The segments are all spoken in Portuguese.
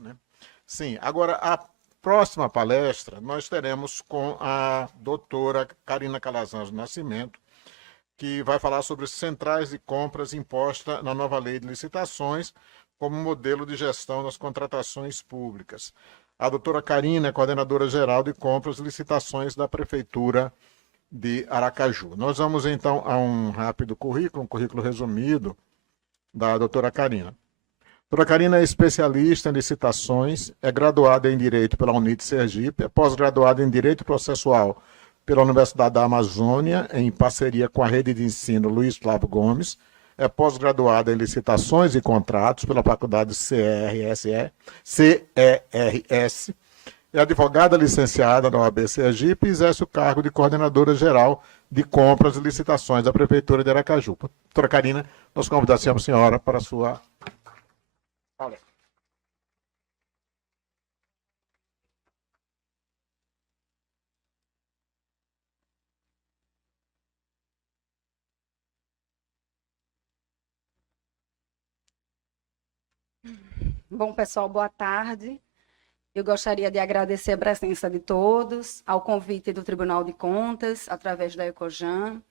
né? Sim, agora a próxima palestra nós teremos com a doutora Carina Calazans do Nascimento, que vai falar sobre centrais de compras imposta na nova lei de licitações como modelo de gestão das contratações públicas. A doutora Carina é coordenadora geral de compras e licitações da Prefeitura de Aracaju. Nós vamos então a um rápido currículo, um currículo resumido da doutora Carina. Doutora Carina é especialista em licitações, é graduada em Direito pela Unite Sergipe, é pós-graduada em Direito Processual pela Universidade da Amazônia, em parceria com a Rede de Ensino Luiz Flávio Gomes, é pós-graduada em Licitações e Contratos pela Faculdade CERS, é advogada licenciada na OAB Sergipe e exerce o cargo de coordenadora geral de compras e licitações da Prefeitura de Aracaju. Doutora Carina, nós convidamos a senhora para a sua palestra. Bom, pessoal, boa tarde. Eu gostaria de agradecer a presença de todos, ao convite do Tribunal de Contas, através da Ecojan.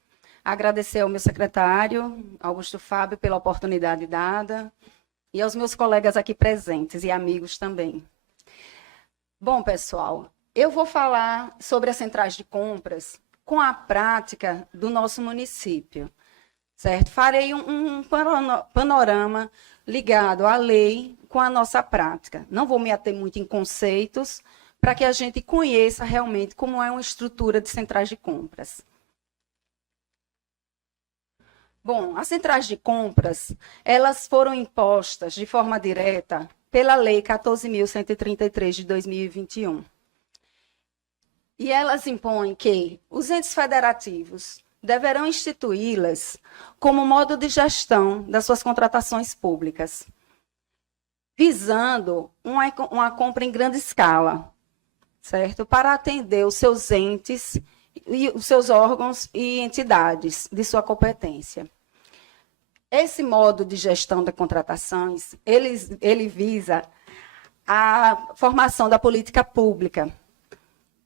Agradecer ao meu secretário, Augusto Fábio, pela oportunidade dada, e aos meus colegas aqui presentes e amigos também. Bom, pessoal, eu vou falar sobre as centrais de compras com a prática do nosso município, certo? Farei um panorama ligado à lei com a nossa prática. Não vou me ater muito em conceitos, para que a gente conheça realmente como é uma estrutura de centrais de compras. Bom, as centrais de compras, elas foram impostas de forma direta pela Lei 14.133 de 2021. E elas impõem que os entes federativos deverão instituí-las como modo de gestão das suas contratações públicas, visando uma compra em grande escala, certo? Para atender os seus entes, e os seus órgãos e entidades de sua competência. Esse modo de gestão de contratações, ele visa a formação da política pública.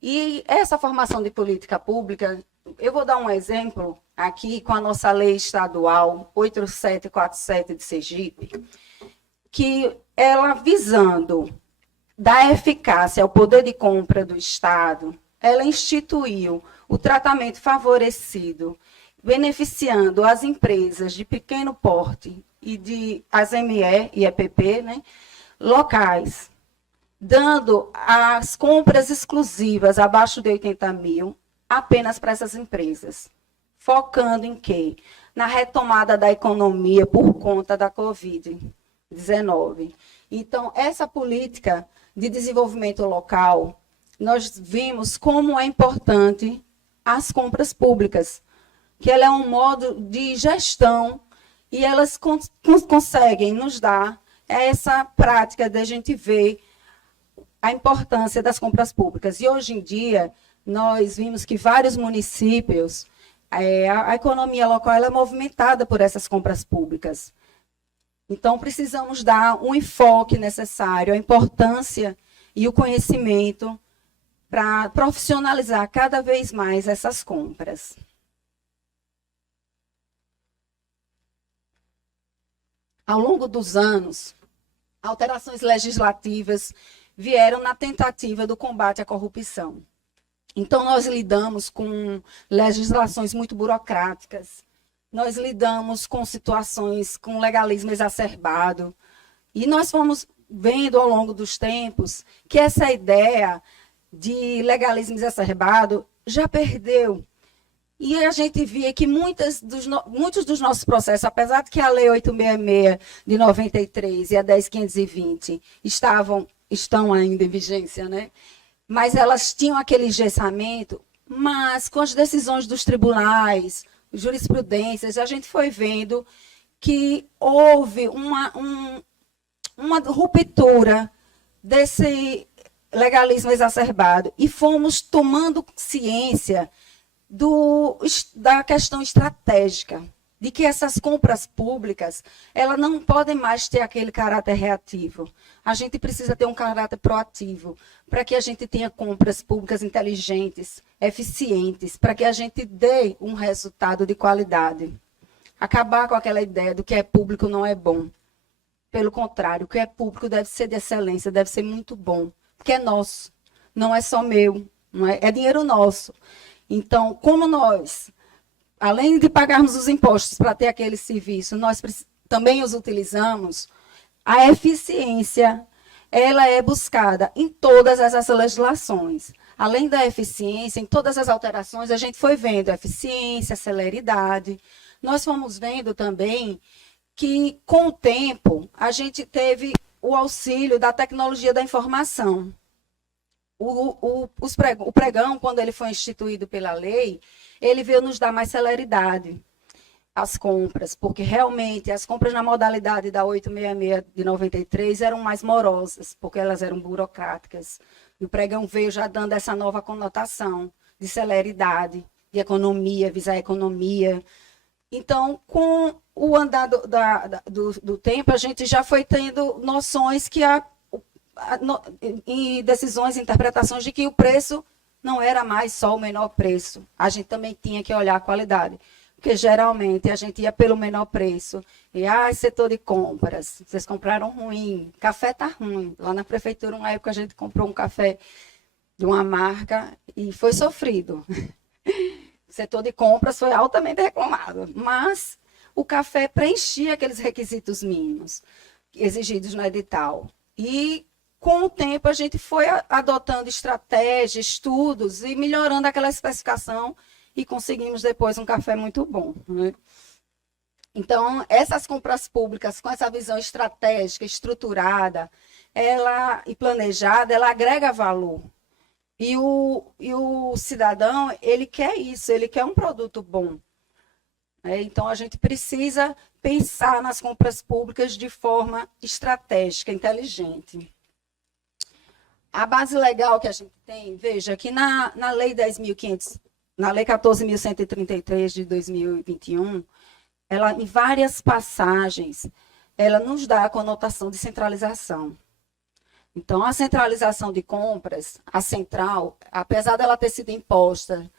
E essa formação de política pública, eu vou dar um exemplo aqui com a nossa lei estadual 8747 de Sergipe, que ela visando dar eficácia ao poder de compra do Estado, ela instituiu o tratamento favorecido, beneficiando as empresas de pequeno porte e as ME e EPP, né, locais, dando as compras exclusivas abaixo de 80 mil apenas para essas empresas, focando em quê? Na retomada da economia por conta da Covid-19. Então, essa política de desenvolvimento local, nós vimos como é importante as compras públicas, que ela é um modo de gestão e elas conseguem nos dar essa prática de a gente ver a importância das compras públicas. E hoje em dia, nós vimos que vários municípios, a economia local ela é movimentada por essas compras públicas. Então, precisamos dar um enfoque necessário, a importância e o conhecimento para profissionalizar cada vez mais essas compras. Ao longo dos anos, alterações legislativas vieram na tentativa do combate à corrupção. Então, nós lidamos com legislações muito burocráticas, nós lidamos com situações com legalismo exacerbado, e nós fomos vendo ao longo dos tempos que essa ideia de legalismo exacerbado já perdeu. E a gente via que muitos dos nossos processos, apesar de que a Lei 866 de 93 e a 10.520 estão ainda em vigência, né? Mas elas tinham aquele engessamento, mas com as decisões dos tribunais, jurisprudências, a gente foi vendo que houve uma ruptura desse legalismo exacerbado e fomos tomando ciência da questão estratégica de que essas compras públicas, elas não podem mais ter aquele caráter reativo. A gente precisa ter um caráter proativo, para que a gente tenha compras públicas inteligentes, eficientes, para que a gente dê um resultado de qualidade. Acabar com aquela ideia do que é público não é bom. Pelo contrário, o que é público deve ser de excelência, deve ser muito bom, porque é nosso, não é só meu, não é dinheiro nosso. Então, como nós, além de pagarmos os impostos para ter aquele serviço, nós também os utilizamos, a eficiência, ela é buscada em todas as legislações. Além da eficiência, em todas as alterações, a gente foi vendo eficiência, celeridade. Nós fomos vendo também que, com o tempo, a gente teve o auxílio da tecnologia da informação. O pregão, quando ele foi instituído pela lei, ele veio nos dar mais celeridade às compras, porque realmente as compras na modalidade da 866 de 93 eram mais morosas, porque elas eram burocráticas. E o pregão veio já dando essa nova conotação de celeridade, de economia, visar a economia. Então, com o andar do tempo, a gente já foi tendo noções que em decisões, interpretações de que o preço não era mais só o menor preço. A gente também tinha que olhar a qualidade, porque geralmente a gente ia pelo menor preço. E, setor de compras, vocês compraram ruim, café está ruim. Lá na prefeitura, uma época, a gente comprou um café de uma marca e foi sofrido. O setor de compras foi altamente reclamado, mas o café preenchia aqueles requisitos mínimos exigidos no edital. E, com o tempo, a gente foi adotando estratégias, estudos e melhorando aquela especificação e conseguimos depois um café muito bom, né? Então, essas compras públicas, com essa visão estratégica, estruturada e planejada, ela agrega valor. E o cidadão, ele quer isso, ele quer um produto bom. Então, a gente precisa pensar nas compras públicas de forma estratégica, inteligente. A base legal que a gente tem, veja, que na Lei 10.500, na Lei 14.133 de 2021, ela, em várias passagens, ela nos dá a conotação de centralização. Então, a centralização de compras, a central, apesar dela ter sido imposta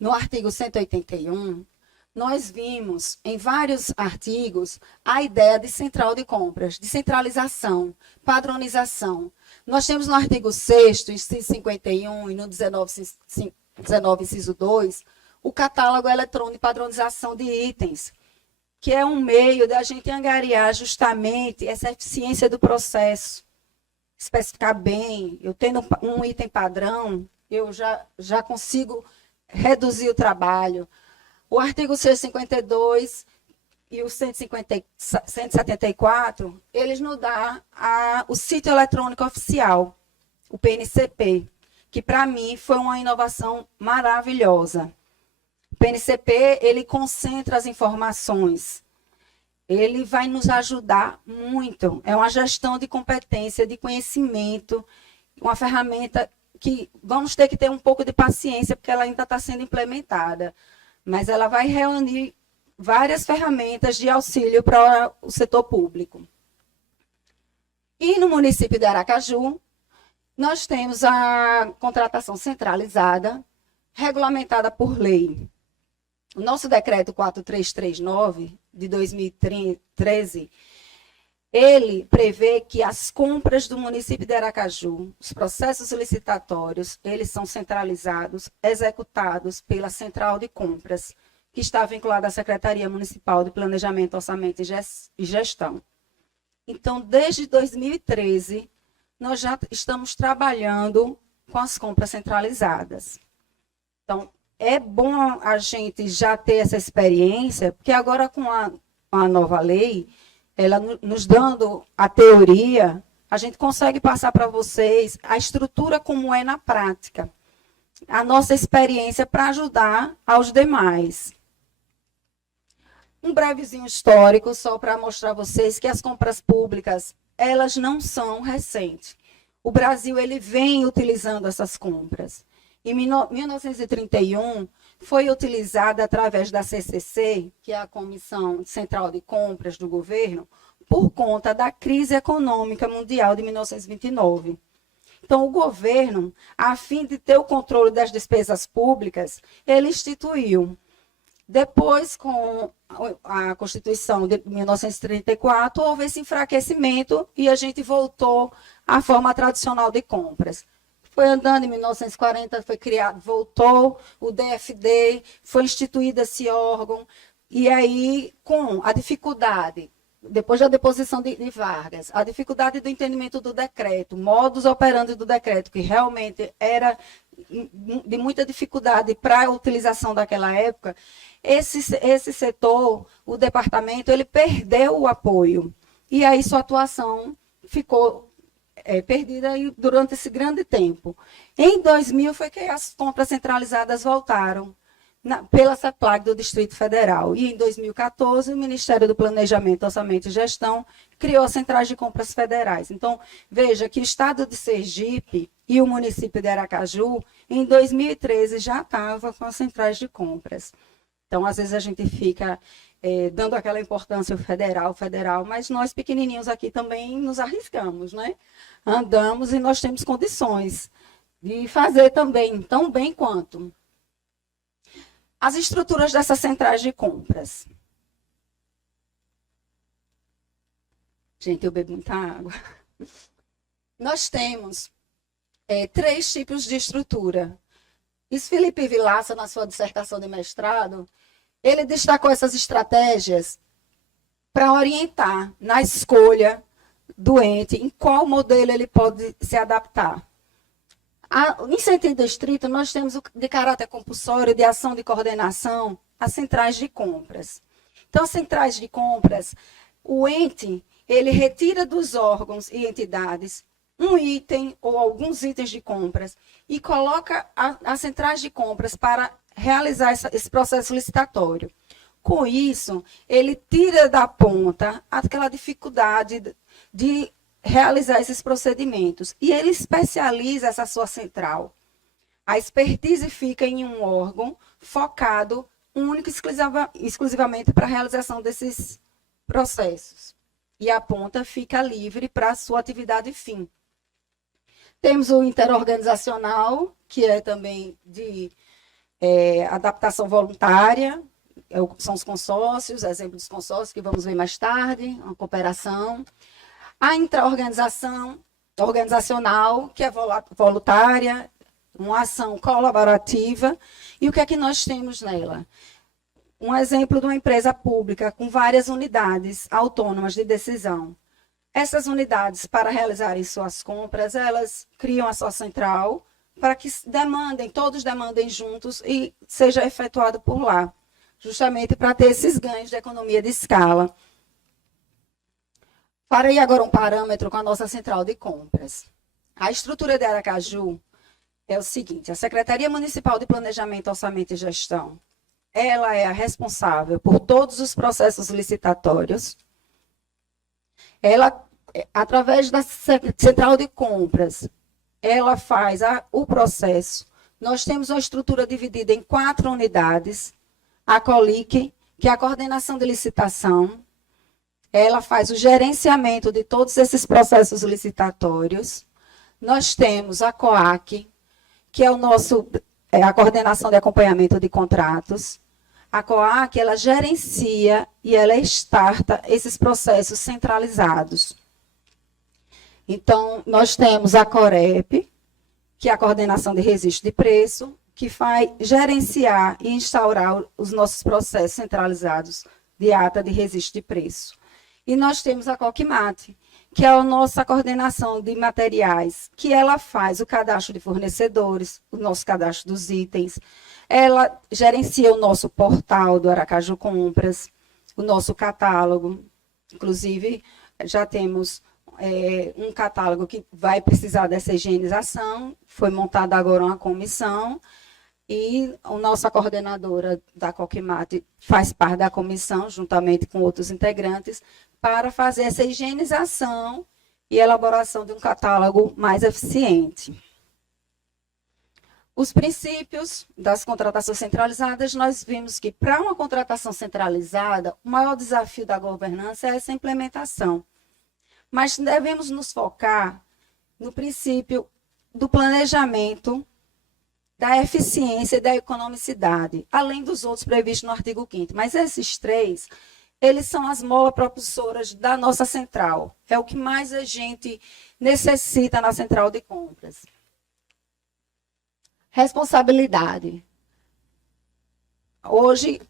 no artigo 181, nós vimos em vários artigos a ideia de central de compras, de centralização, padronização. Nós temos no artigo 6º, inciso 51, e no 19, inciso 2, o catálogo eletrônico de padronização de itens, que é um meio da gente angariar justamente essa eficiência do processo. Especificar bem, eu tendo um item padrão, eu já consigo reduzir o trabalho. O artigo 152 e o 174, eles nos dão o sítio eletrônico oficial, o PNCP, que para mim foi uma inovação maravilhosa. O PNCP, ele concentra as informações, ele vai nos ajudar muito. É uma gestão de competência, de conhecimento, uma ferramenta que vamos ter que ter um pouco de paciência, porque ela ainda está sendo implementada. Mas ela vai reunir várias ferramentas de auxílio para o setor público. E no município de Aracaju, nós temos a contratação centralizada, regulamentada por lei. O nosso decreto 4339, de 2013, ele prevê que as compras do município de Aracaju, os processos licitatórios, eles são centralizados, executados pela Central de Compras, que está vinculada à Secretaria Municipal de Planejamento, Orçamento e Gestão. Então, desde 2013, nós já estamos trabalhando com as compras centralizadas. Então, é bom a gente já ter essa experiência, porque agora com a nova lei, ela nos dando a teoria, a gente consegue passar para vocês a estrutura como é na prática, a nossa experiência para ajudar aos demais. Um brevezinho histórico, só para mostrar a vocês que as compras públicas, elas não são recentes. O Brasil, ele vem utilizando essas compras. Em 1931, foi utilizada através da CCC, que é a Comissão Central de Compras do governo, por conta da crise econômica mundial de 1929. Então, o governo, a fim de ter o controle das despesas públicas, ele instituiu. Depois, com a Constituição de 1934, houve esse enfraquecimento e a gente voltou à forma tradicional de compras. Foi andando em 1940, foi criado, voltou o DFD, foi instituído esse órgão, e aí, com a dificuldade, depois da deposição de Vargas, a dificuldade do entendimento do decreto, modus operandi do decreto, que realmente era de muita dificuldade para a utilização daquela época, esse setor, o departamento, ele perdeu o apoio. E aí sua atuação ficou perdida durante esse grande tempo. Em 2000 foi que as compras centralizadas voltaram pela CEPLAG do Distrito Federal. E em 2014, o Ministério do Planejamento, Orçamento e Gestão criou as centrais de compras federais. Então, veja que o estado de Sergipe e o município de Aracaju, em 2013, já estavam com as centrais de compras. Então, às vezes a gente fica dando aquela importância federal, mas nós pequenininhos aqui também nos arriscamos, né? Andamos e nós temos condições de fazer também, tão bem quanto. As estruturas dessas centrais de compras. Gente, eu bebo muita água. Nós temos 3 tipos de estrutura. Isso Felipe Vilaça, na sua dissertação de mestrado, ele destacou essas estratégias para orientar na escolha do ente, em qual modelo ele pode se adaptar. Em sentido estrito, nós temos de caráter compulsório, de ação de coordenação, as centrais de compras. Então, as centrais de compras, o ente, ele retira dos órgãos e entidades um item ou alguns itens de compras e coloca as centrais de compras para realizar esse processo licitatório. Com isso, ele tira da ponta aquela dificuldade de realizar esses procedimentos e ele especializa essa sua central. A expertise fica em um órgão focado único e exclusivamente para a realização desses processos. E a ponta fica livre para a sua atividade fim. Temos o interorganizacional, que é também de adaptação voluntária, são os consórcios, exemplo dos consórcios que vamos ver mais tarde, uma cooperação. A organizacional, que é voluntária, uma ação colaborativa. E o que é que nós temos nela? Um exemplo de uma empresa pública com várias unidades autônomas de decisão. Essas unidades, para realizarem suas compras, elas criam a sua central para que todos demandem juntos e seja efetuado por lá, justamente para ter esses ganhos de economia de escala. Para ir agora um parâmetro com a nossa central de compras. A estrutura de Aracaju é o seguinte: a Secretaria Municipal de Planejamento, Orçamento e Gestão, ela é a responsável por todos os processos licitatórios. Ela, através da central de compras, ela faz o processo. Nós temos uma estrutura dividida em 4 unidades. A COLIC, que é a coordenação de licitação, ela faz o gerenciamento de todos esses processos licitatórios. Nós temos a COAC, que é a coordenação de acompanhamento de contratos. A COAC, ela gerencia e ela starta esses processos centralizados. Então, nós temos a COREP, que é a coordenação de registro de preço, que vai gerenciar e instaurar os nossos processos centralizados de ata de registro de preço. E nós temos a COCMAT, que é a nossa coordenação de materiais, que ela faz o cadastro de fornecedores, o nosso cadastro dos itens, ela gerencia o nosso portal do Aracaju Compras, o nosso catálogo. Inclusive, já temos um catálogo que vai precisar dessa higienização, foi montada agora uma comissão, e a nossa coordenadora da COCMAT faz parte da comissão, juntamente com outros integrantes, para fazer essa higienização e elaboração de um catálogo mais eficiente. Os princípios das contratações centralizadas, nós vimos que para uma contratação centralizada, o maior desafio da governança é essa implementação. Mas devemos nos focar no princípio do planejamento, da eficiência e da economicidade, além dos outros previstos no artigo 5º. Mas esses três, eles são as molas propulsoras da nossa central. É o que mais a gente necessita na central de compras. Responsabilidade. Hoje,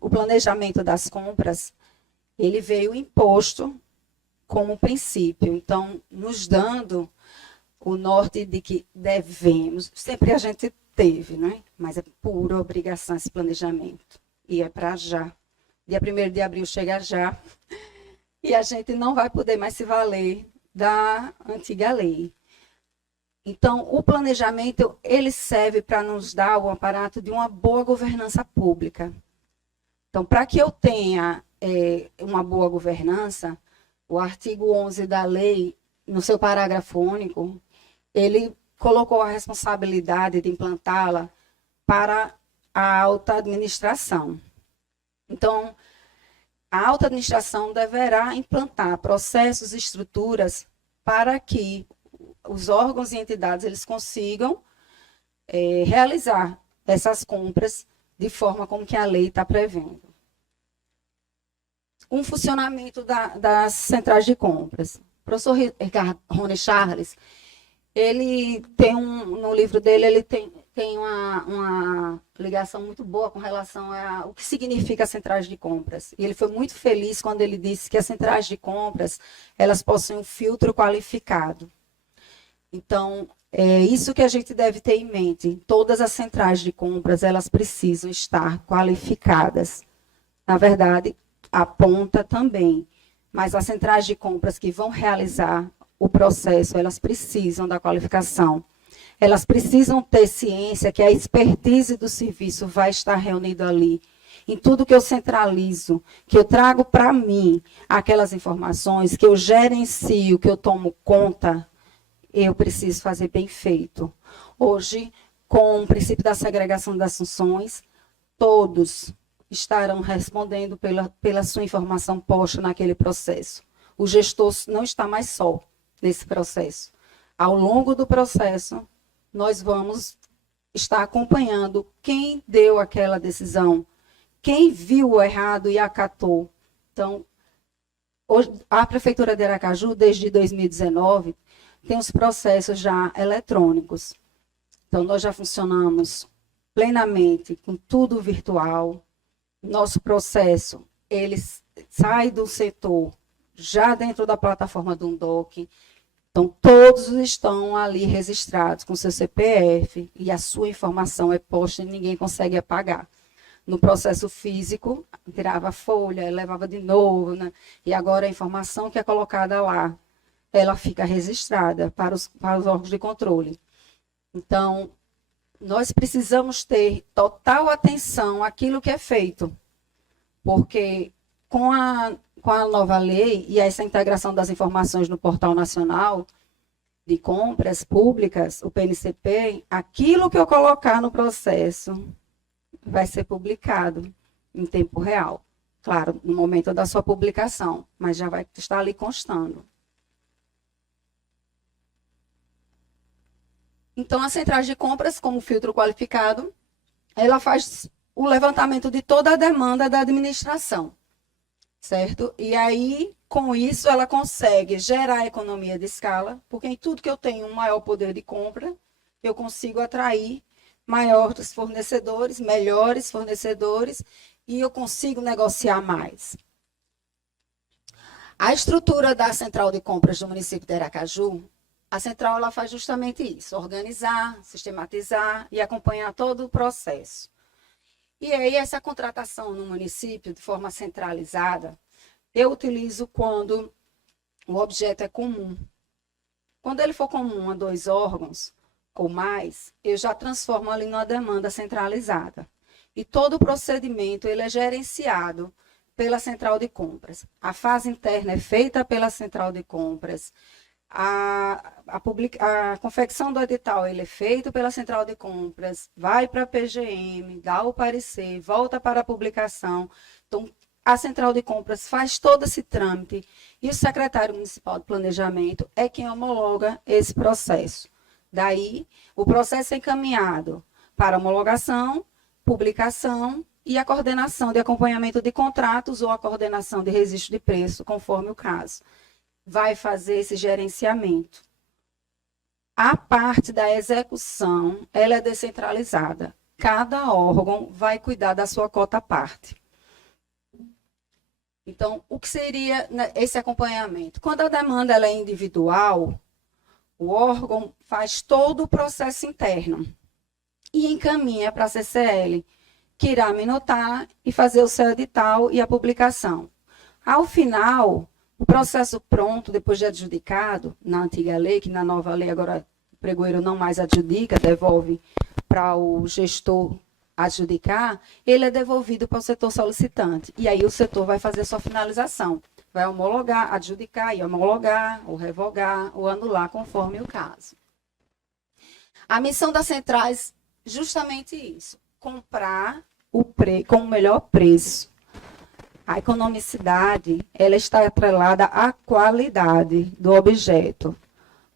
o planejamento das compras, ele veio imposto como princípio. Então, nos dando o norte de que devemos, sempre a gente teve, não é? Mas é pura obrigação esse planejamento. E é para já. Dia 1º de abril chega já. E a gente não vai poder mais se valer da antiga lei. Então, o planejamento, ele serve para nos dar o aparato de uma boa governança pública. Então, para que eu tenha uma boa governança, o artigo 11 da lei, no seu parágrafo único, ele colocou a responsabilidade de implantá-la para a alta administração. Então, a alta administração deverá implantar processos e estruturas para que os órgãos e entidades eles consigam realizar essas compras de forma como que a lei está prevendo. Um funcionamento das centrais de compras. O professor Ricardo Rony Charles, ele tem no livro dele, ele tem uma ligação muito boa com relação ao que significa as centrais de compras. E ele foi muito feliz quando ele disse que as centrais de compras, elas possuem um filtro qualificado. Então, é isso que a gente deve ter em mente. Todas as centrais de compras, elas precisam estar qualificadas. Na verdade, a ponta também. Mas as centrais de compras que vão realizar o processo, elas precisam da qualificação. Elas precisam ter ciência que a expertise do serviço vai estar reunida ali. Em tudo que eu centralizo, que eu trago para mim aquelas informações, que eu gerencio, que eu tomo conta, eu preciso fazer bem feito. Hoje, com o princípio da segregação das funções, todos estarão respondendo pela sua informação posta naquele processo. O gestor não está mais só nesse processo. Ao longo do processo, nós vamos estar acompanhando quem deu aquela decisão, quem viu o errado e acatou. Então, hoje, a Prefeitura de Aracaju, desde 2019, tem os processos já eletrônicos. Então, nós já funcionamos plenamente com tudo virtual. Nosso processo, ele sai do setor já dentro da plataforma do UNDOC. Então, todos estão ali registrados com seu CPF e a sua informação é posta e ninguém consegue apagar. No processo físico, tirava a folha, levava de novo, né? E agora a informação que é colocada lá, ela fica registrada para os órgãos de controle. Então, nós precisamos ter total atenção àquilo que é feito, porque com a nova lei e essa integração das informações no Portal Nacional de Compras Públicas, o PNCP, aquilo que eu colocar no processo vai ser publicado em tempo real. Claro, no momento da sua publicação, mas já vai estar ali constando. Então, a central de compras, como filtro qualificado, ela faz o levantamento de toda a demanda da administração, certo? E aí, com isso, ela consegue gerar economia de escala, porque em tudo que eu tenho um maior poder de compra, eu consigo atrair maiores fornecedores, melhores fornecedores, e eu consigo negociar mais. A estrutura da central de compras do município de Aracaju, a central ela faz justamente isso, organizar, sistematizar e acompanhar todo o processo. E aí, essa contratação no município, de forma centralizada, eu utilizo quando o objeto é comum. Quando ele for comum a 2 órgãos ou mais, eu já transformo ali numa demanda centralizada. E todo o procedimento ele é gerenciado pela central de compras. A fase interna é feita pela central de compras. A confecção do edital ele é feito pela central de compras, vai para a PGM, dá o parecer, volta para a publicação. Então, a central de compras faz todo esse trâmite e o secretário municipal de planejamento é quem homologa esse processo. Daí, o processo é encaminhado para homologação, publicação e a coordenação de acompanhamento de contratos ou a coordenação de registro de preço, conforme o caso. Vai fazer esse gerenciamento. A parte da execução, ela é descentralizada. Cada órgão vai cuidar da sua cota à parte. Então, o que seria esse acompanhamento? Quando a demanda ela é individual, o órgão faz todo o processo interno e encaminha para a CCL, que irá minotar e fazer o seu edital e a publicação. Ao final, o processo pronto, depois de adjudicado, na antiga lei, que na nova lei agora o pregoeiro não mais adjudica, devolve para o gestor adjudicar, ele é devolvido para o setor solicitante. E aí o setor vai fazer a sua finalização. Vai homologar, adjudicar e homologar, ou revogar, ou anular, conforme o caso. A missão das centrais, justamente isso. Comprar com o melhor preço. A economicidade, ela está atrelada à qualidade do objeto.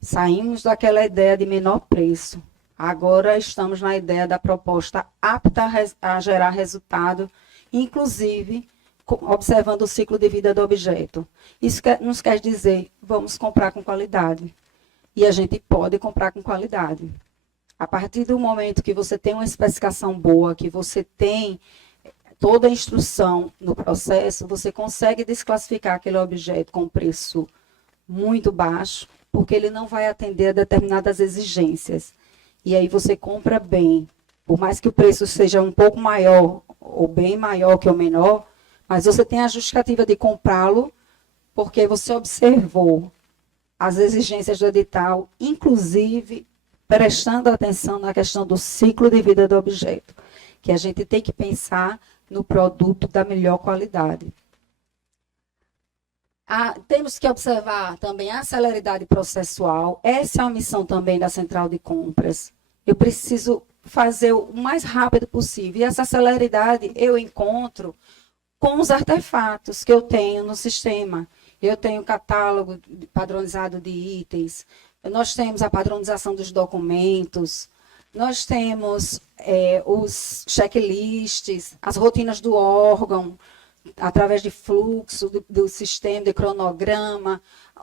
Saímos daquela ideia de menor preço. Agora estamos na ideia da proposta apta a gerar resultado, inclusive observando o ciclo de vida do objeto. Isso nos quer dizer, vamos comprar com qualidade. E a gente pode comprar com qualidade. A partir do momento que você tem uma especificação boa, que você tem toda a instrução no processo, você consegue desclassificar aquele objeto com preço muito baixo, porque ele não vai atender a determinadas exigências. E aí você compra bem, por mais que o preço seja um pouco maior, ou bem maior que o menor, mas você tem a justificativa de comprá-lo, porque você observou as exigências do edital, inclusive prestando atenção na questão do ciclo de vida do objeto, que a gente tem que pensar no produto da melhor qualidade. Temos que observar também a celeridade processual. Essa é uma missão também da central de compras. Eu preciso fazer o mais rápido possível. E essa celeridade eu encontro com os artefatos que eu tenho no sistema. Eu tenho catálogo padronizado de itens, nós temos a padronização dos documentos, nós temos os checklists, as rotinas do órgão, através de fluxo do sistema, de cronograma,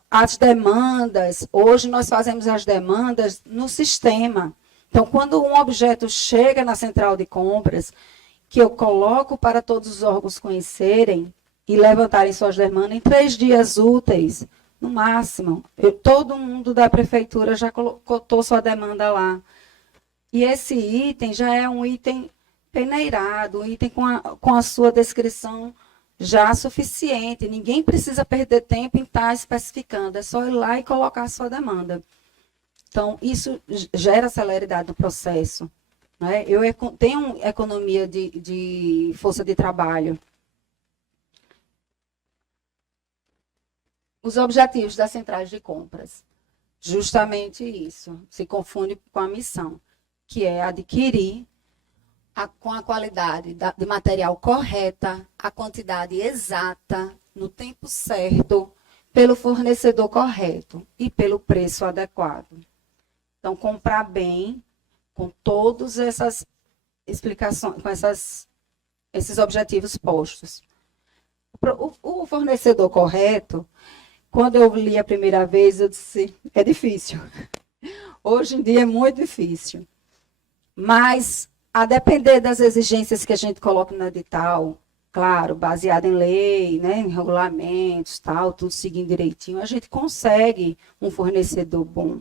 as demandas. Hoje nós fazemos as demandas no sistema. Então, quando um objeto chega na central de compras, que eu coloco para todos os órgãos conhecerem e levantarem suas demandas em 3 dias úteis, no máximo. Todo mundo da prefeitura já colocou sua demanda lá. E esse item já é um item peneirado, um item com a sua descrição já suficiente. Ninguém precisa perder tempo em estar especificando. É só ir lá e colocar a sua demanda. Então, isso gera celeridade do processo. Né? Eu tenho economia de força de trabalho. Os objetivos das centrais de compras. Justamente isso. Se confunde com a missão, que é adquirir com a qualidade de material correta, a quantidade exata, no tempo certo, pelo fornecedor correto e pelo preço adequado. Então, comprar bem, com todas essas explicações, com esses objetivos postos. O fornecedor correto, quando eu li a primeira vez, eu disse, é difícil. Hoje em dia é muito difícil. Mas, a depender das exigências que a gente coloca no edital, claro, baseado em lei, né, em regulamentos, tal, tudo seguindo direitinho, a gente consegue um fornecedor bom.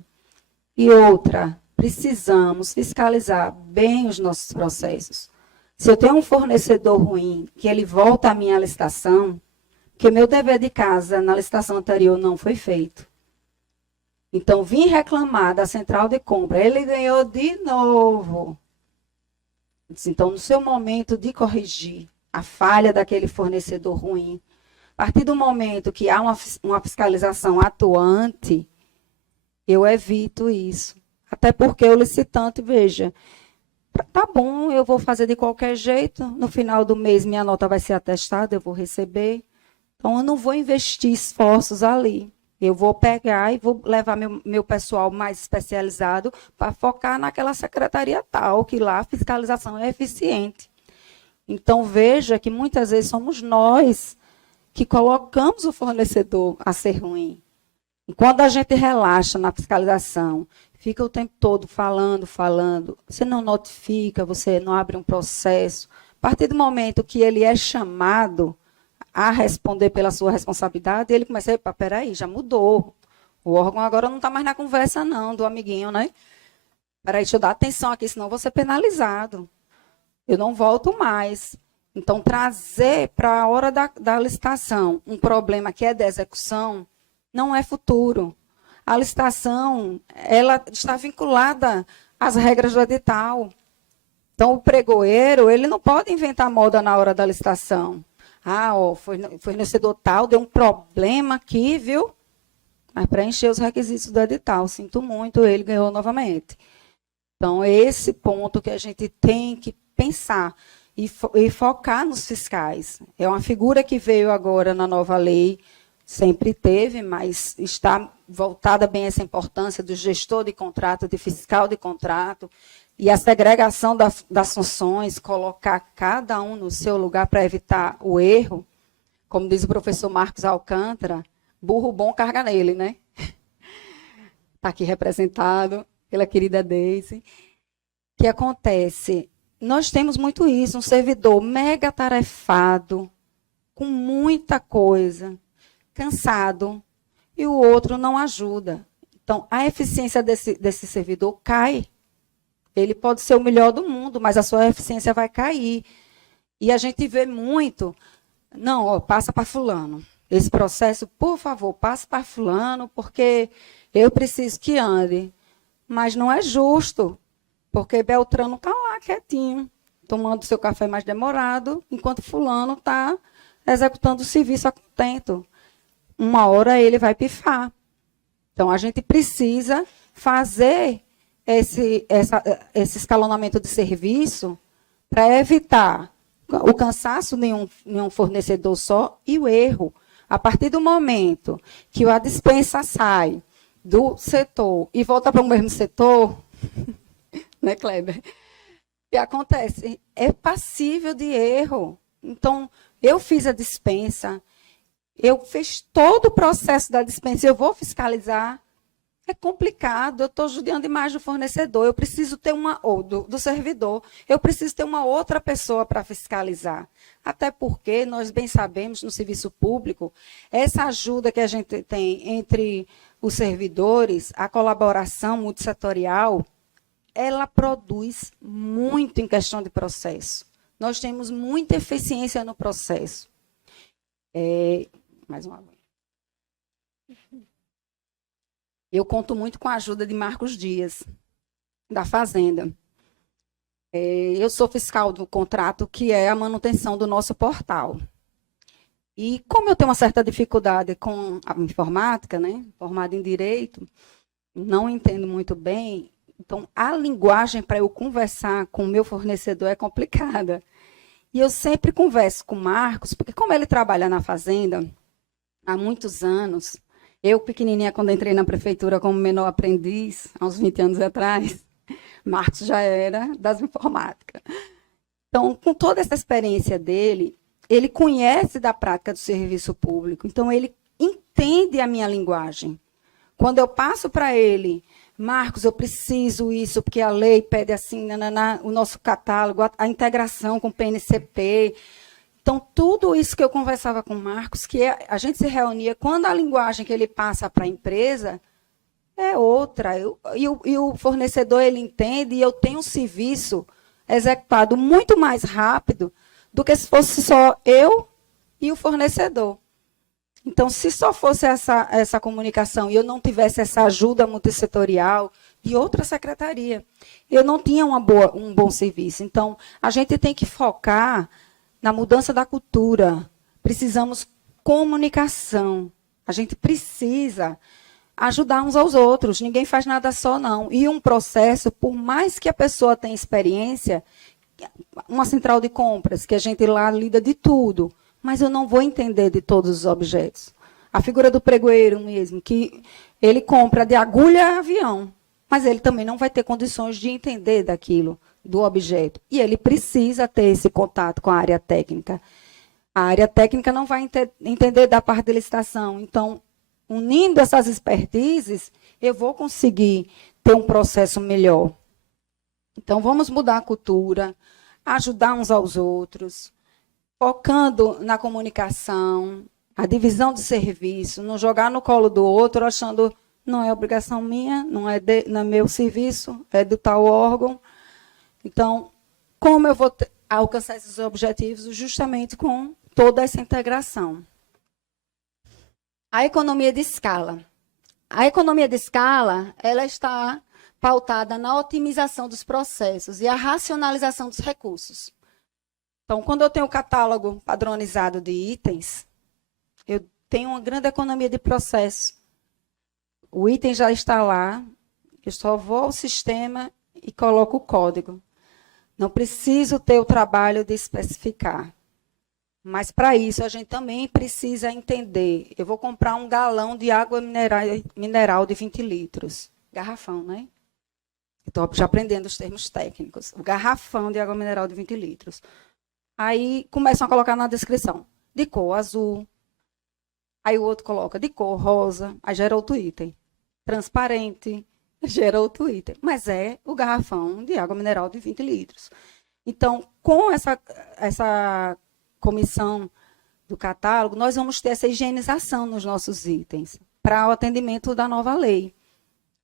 E outra, precisamos fiscalizar bem os nossos processos. Se eu tenho um fornecedor ruim, que ele volta à minha licitação, porque meu dever de casa na licitação anterior não foi feito. Então, vim reclamar da central de compra, ele ganhou de novo. Então, no seu momento de corrigir a falha daquele fornecedor ruim, a partir do momento que há uma fiscalização atuante, Eu evito isso. Até porque o licitante, veja, tá bom, eu vou fazer de qualquer jeito, no final do mês minha nota vai ser atestada, eu vou receber. Então, eu não vou investir esforços ali. Eu vou pegar e vou levar meu pessoal mais especializado para focar naquela secretaria tal, que lá a fiscalização é eficiente. Então, veja que muitas vezes somos nós que colocamos o fornecedor a ser ruim. E quando a gente relaxa na fiscalização, fica o tempo todo falando, você não notifica, você não abre um processo. A partir do momento que ele é chamado a responder pela sua responsabilidade, ele começa a dizer, peraí, já mudou. O órgão agora não está mais na conversa, não, do amiguinho, né? Peraí, deixa eu dar atenção aqui, senão eu vou ser penalizado. Eu não volto mais. Então, trazer para a hora da licitação um problema que é de execução não é futuro. A licitação, ela está vinculada às regras do edital. Então, o pregoeiro, ele não pode inventar moda na hora da licitação. Fornecedor tal, deu um problema aqui, viu? Mas preencheu os requisitos do edital. Sinto muito, ele ganhou novamente. Então, é esse ponto que a gente tem que pensar e focar nos fiscais. É uma figura que veio agora na nova lei, sempre teve, mas está voltada bem a essa importância do gestor de contrato, de fiscal de contrato, e a segregação das funções, colocar cada um no seu lugar para evitar o erro, como diz o professor Marcos Alcântara, burro bom carga nele, né? Está aqui representado pela querida Deise. O que acontece? Nós temos muito isso, um servidor mega tarefado, com muita coisa, cansado, e o outro não ajuda. Então, a eficiência desse servidor cai. Ele pode ser o melhor do mundo, mas a sua eficiência vai cair. E a gente vê muito, não, passa para fulano. Esse processo, por favor, passa para fulano, porque eu preciso que ande. Mas não é justo, porque Beltrano está lá quietinho, tomando seu café mais demorado, enquanto fulano está executando o serviço a contento. Uma hora ele vai pifar. Então, a gente precisa fazer esse escalonamento de serviço para evitar o cansaço de um fornecedor só e o erro. A partir do momento que a dispensa sai do setor e volta para o mesmo setor, né, Kleber? O que acontece? É passível de erro. Então, eu fiz a dispensa, eu fiz todo o processo da dispensa, eu vou fiscalizar. É complicado, eu estou judiando demais do fornecedor, eu preciso ter do servidor, eu preciso ter uma outra pessoa para fiscalizar. Até porque nós bem sabemos, no serviço público, essa ajuda que a gente tem entre os servidores, a colaboração multissetorial, ela produz muito em questão de processo. Nós temos muita eficiência no processo. Mais uma vez. Eu conto muito com a ajuda de Marcos Dias, da Fazenda. Eu sou fiscal do contrato, que é a manutenção do nosso portal. E como eu tenho uma certa dificuldade com a informática, né, formada em Direito, não entendo muito bem, então a linguagem para eu conversar com o meu fornecedor é complicada. E eu sempre converso com o Marcos, porque como ele trabalha na Fazenda há muitos anos, eu, pequenininha, quando entrei na prefeitura como menor aprendiz, há uns 20 anos atrás, Marcos já era das informáticas. Então, com toda essa experiência dele, ele conhece da prática do serviço público, então ele entende a minha linguagem. Quando eu passo para ele, Marcos, eu preciso isso, porque a lei pede assim, o nosso catálogo, a integração com o PNCP. Então, tudo isso que eu conversava com o Marcos, que a gente se reunia, quando a linguagem que ele passa para a empresa é outra. E o fornecedor, ele entende, e eu tenho um serviço executado muito mais rápido do que se fosse só eu e o fornecedor. Então, se só fosse essa comunicação e eu não tivesse essa ajuda multissetorial de outra secretaria, eu não tinha um bom serviço. Então, a gente tem que focar na mudança da cultura. Precisamos comunicação. A gente precisa ajudar uns aos outros. Ninguém faz nada só, não. E um processo, por mais que a pessoa tenha experiência, uma central de compras, que a gente lá lida de tudo, mas eu não vou entender de todos os objetos. A figura do pregoeiro mesmo, que ele compra de agulha a avião, mas ele também não vai ter condições de entender daquilo, do objeto. E ele precisa ter esse contato com a área técnica. A área técnica não vai entender da parte de licitação. Então, unindo essas expertises, eu vou conseguir ter um processo melhor. Então, vamos mudar a cultura, ajudar uns aos outros, focando na comunicação, a divisão de serviço, não jogar no colo do outro, achando não é obrigação minha, não é meu serviço, é do tal órgão. Então, como eu vou alcançar esses objetivos? Justamente com toda essa integração. A economia de escala. A economia de escala, ela está pautada na otimização dos processos e a racionalização dos recursos. Então, quando eu tenho o catálogo padronizado de itens, eu tenho uma grande economia de processo. O item já está lá, eu só vou ao sistema e coloco o código. Não preciso ter o trabalho de especificar. Mas, para isso, a gente também precisa entender. Eu vou comprar um galão de água mineral de 20 litros. Garrafão, né? Estou já aprendendo os termos técnicos. O garrafão de água mineral de 20 litros. Aí, começam a colocar na descrição. De cor azul. Aí, o outro coloca de cor rosa. Aí, gera outro item. Transparente. Gera outro item. Mas é o garrafão de água mineral de 20 litros. Então, com essa comissão do catálogo, nós vamos ter essa higienização nos nossos itens para o atendimento da nova lei.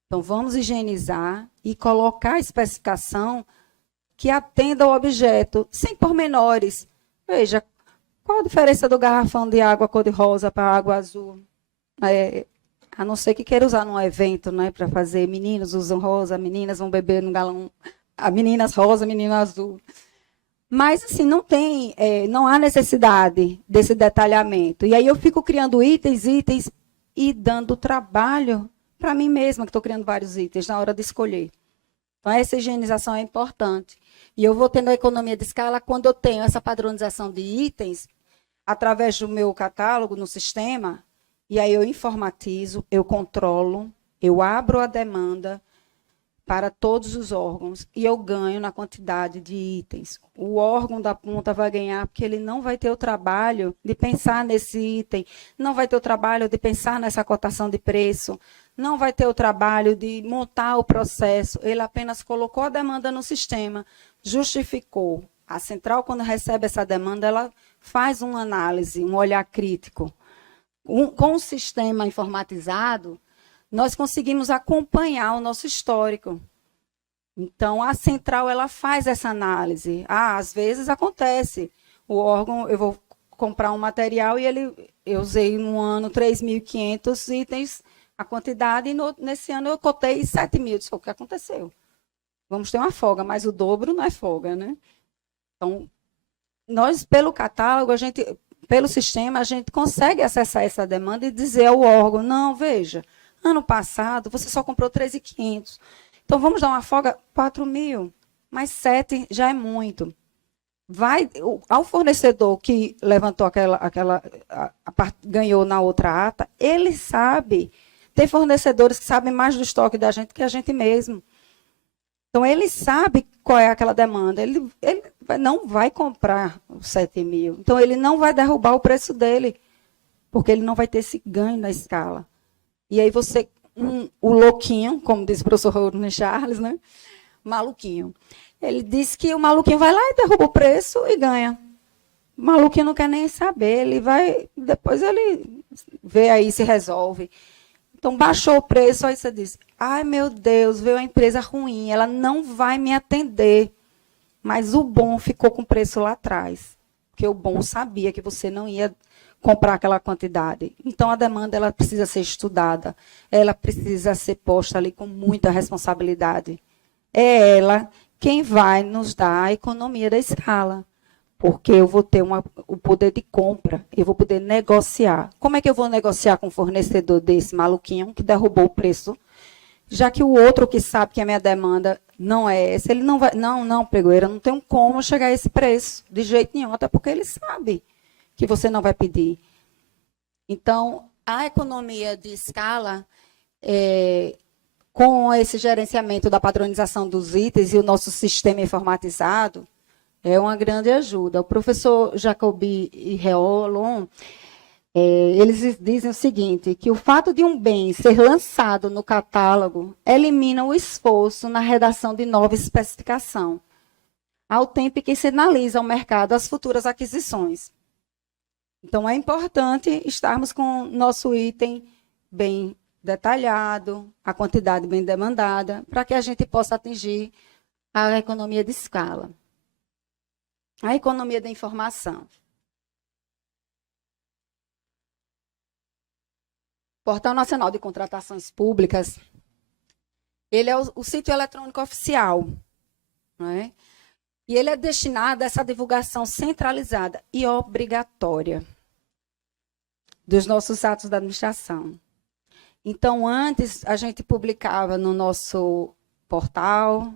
Então, vamos higienizar e colocar a especificação que atenda ao objeto, sem pormenores. Veja, qual a diferença do garrafão de água cor-de-rosa para água azul? A não ser que queira usar num evento, né, para fazer meninos usam rosa, meninas vão beber no galão, meninas rosa, menino azul. Mas, assim, não há necessidade desse detalhamento. E aí eu fico criando itens e dando trabalho para mim mesma, que estou criando vários itens na hora de escolher. Então, essa higienização é importante. E eu vou tendo a economia de escala quando eu tenho essa padronização de itens, através do meu catálogo no sistema, e aí eu informatizo, eu controlo, eu abro a demanda para todos os órgãos e eu ganho na quantidade de itens. O órgão da ponta vai ganhar porque ele não vai ter o trabalho de pensar nesse item, não vai ter o trabalho de pensar nessa cotação de preço, não vai ter o trabalho de montar o processo, ele apenas colocou a demanda no sistema, justificou. A central, quando recebe essa demanda, ela faz uma análise, um olhar crítico. Com o sistema informatizado, nós conseguimos acompanhar o nosso histórico. Então, a central ela faz essa análise. Às vezes acontece. O órgão, eu vou comprar um material e eu usei no ano 3.500 itens, a quantidade, e nesse ano eu cotei 7.000. Isso foi o que aconteceu. Vamos ter uma folga, mas o dobro não é folga, né? Então, nós, pelo catálogo, pelo sistema, a gente consegue acessar essa demanda e dizer ao órgão, não, veja, ano passado, você só comprou 3.500. Então, vamos dar uma folga 4.000, mas 7 já é muito. Ao fornecedor que levantou ganhou na outra ata, ele sabe. Tem fornecedores que sabem mais do estoque da gente que a gente mesmo. Então, ele sabe qual é aquela demanda. Ele não vai comprar os 7.000. Então, ele não vai derrubar o preço dele, porque ele não vai ter esse ganho na escala. E aí o louquinho, como diz o professor Rodney Charles, né? Maluquinho. Ele disse que o maluquinho vai lá e derruba o preço e ganha. O maluquinho não quer nem saber, depois ele vê aí se resolve. Então, baixou o preço, aí você diz, ai, meu Deus, veio a empresa ruim, ela não vai me atender. Mas o bom ficou com o preço lá atrás, porque o bom sabia que você não ia comprar aquela quantidade. Então, a demanda ela precisa ser estudada, ela precisa ser posta ali com muita responsabilidade. É ela quem vai nos dar a economia da escala. porque eu vou ter o poder de compra, eu vou poder negociar. Como é que eu vou negociar com um fornecedor desse maluquinho que derrubou o preço? Já que o outro que sabe que a minha demanda não é essa, ele não vai, não, pregoeira, não tem como chegar a esse preço, de jeito nenhum, até porque ele sabe que você não vai pedir. Então, a economia de escala, com esse gerenciamento da padronização dos itens e o nosso sistema informatizado, é uma grande ajuda. O professor Jacobi e Reolon, eles dizem o seguinte, que o fato de um bem ser lançado no catálogo elimina o esforço na redação de nova especificação, ao tempo que sinaliza ao mercado as futuras aquisições. Então, é importante estarmos com o nosso item bem detalhado, a quantidade bem demandada, para que a gente possa atingir a economia de escala. A economia da informação. Portal Nacional de Contratações Públicas, ele é o sítio eletrônico oficial, não é? E ele é destinado a essa divulgação centralizada e obrigatória dos nossos atos da administração. Então, antes, a gente publicava no nosso portal,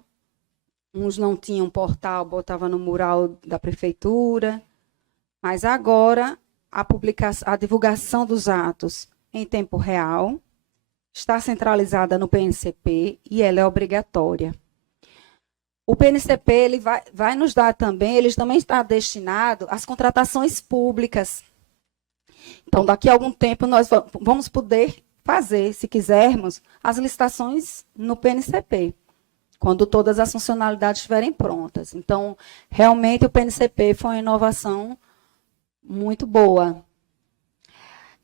uns não tinham portal, botava no mural da prefeitura, mas agora a divulgação dos atos em tempo real está centralizada no PNCP e ela é obrigatória. O PNCP ele vai nos dar também, ele também está destinado às contratações públicas. Então, daqui a algum tempo, nós vamos poder fazer, se quisermos, as licitações no PNCP, quando todas as funcionalidades estiverem prontas. Então, realmente, o PNCP foi uma inovação muito boa.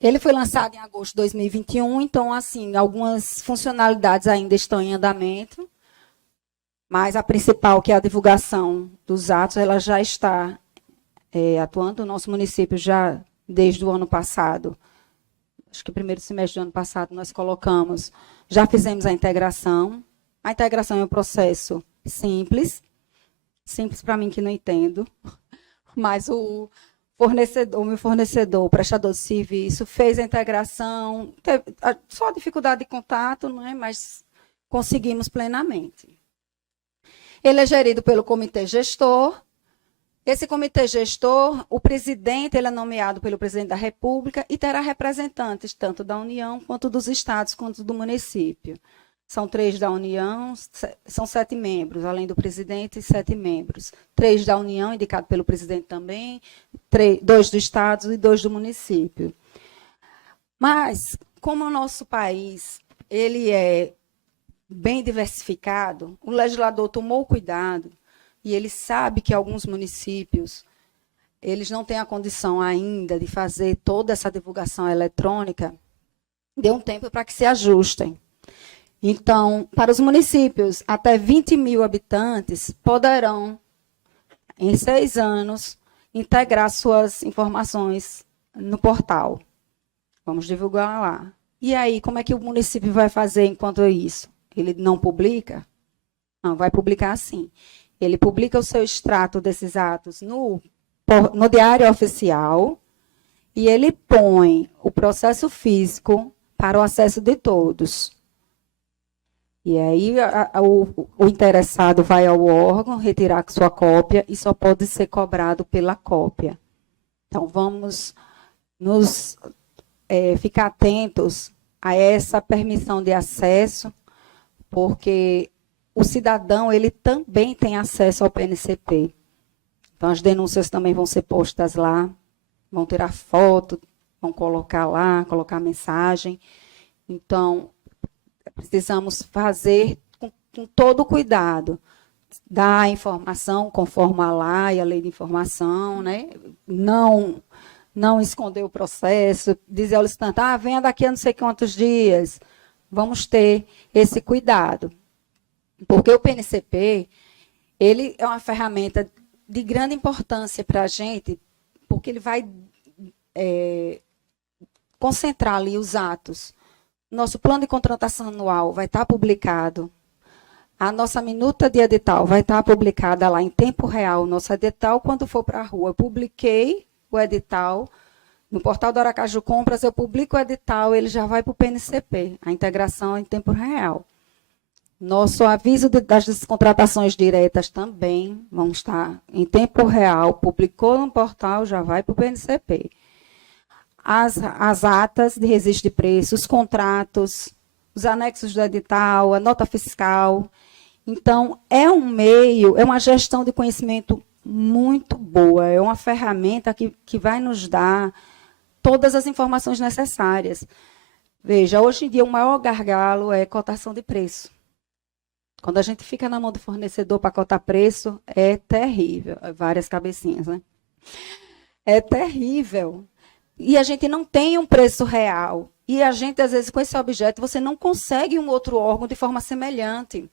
Ele foi lançado em agosto de 2021, então, assim, algumas funcionalidades ainda estão em andamento, mas a principal, que é a divulgação dos atos, ela já está atuando. O nosso município já, desde o ano passado, acho que primeiro semestre do ano passado, nós colocamos, já fizemos a integração. A integração é um processo simples para mim que não entendo, mas o meu fornecedor, o prestador de serviço, fez a integração, teve só a dificuldade de contato, não é? Mas conseguimos plenamente. Ele é gerido pelo comitê gestor. Esse comitê gestor, o presidente, ele é nomeado pelo presidente da República e terá representantes tanto da União, quanto dos estados, quanto do município. São 3 da União, são 7 membros, além do presidente, 7 membros. 3 da União, indicado pelo presidente também, 2 do estado e 2 do município. Mas, como o nosso país ele é bem diversificado, o legislador tomou cuidado e ele sabe que alguns municípios eles não têm a condição ainda de fazer toda essa divulgação eletrônica, deu um tempo para que se ajustem. Então, para os municípios até 20 mil habitantes, poderão, em 6 anos, integrar suas informações no portal. Vamos divulgar lá. E aí, como é que o município vai fazer enquanto isso? Ele não publica? Não, vai publicar sim. Ele publica o seu extrato desses atos no Diário Oficial e ele põe o processo físico para o acesso de todos. E aí o interessado vai ao órgão retirar sua cópia e só pode ser cobrado pela cópia. Então, vamos nos ficar atentos a essa permissão de acesso, porque o cidadão ele também tem acesso ao PNCP. Então, as denúncias também vão ser postas lá, vão tirar foto, vão colocar lá, colocar mensagem. Então, precisamos fazer com todo o cuidado, dar a informação conforme a lei e a lei de informação, né? Não esconder o processo, dizer ao licitante, venha daqui a não sei quantos dias. Vamos ter esse cuidado. Porque o PNCP, ele é uma ferramenta de grande importância para a gente, porque ele vai concentrar ali os atos. Nosso plano de contratação anual vai estar publicado. A nossa minuta de edital vai estar publicada lá em tempo real. Nosso edital, quando for para a rua, eu publiquei o edital. No portal do Aracaju Compras, eu publico o edital, ele já vai para o PNCP, a integração em tempo real. Nosso aviso das descontratações diretas também vão estar em tempo real. Publicou no portal, já vai para o PNCP. As atas de registro de preços, os contratos, os anexos do edital, a nota fiscal. Então, é um meio, é uma gestão de conhecimento muito boa, é uma ferramenta que vai nos dar todas as informações necessárias. Veja, hoje em dia o maior gargalo é cotação de preço. Quando a gente fica na mão do fornecedor para cotar preço, é terrível. Várias cabecinhas, né? É terrível. E a gente não tem um preço real. E a gente, às vezes, com esse objeto, você não consegue um outro órgão de forma semelhante.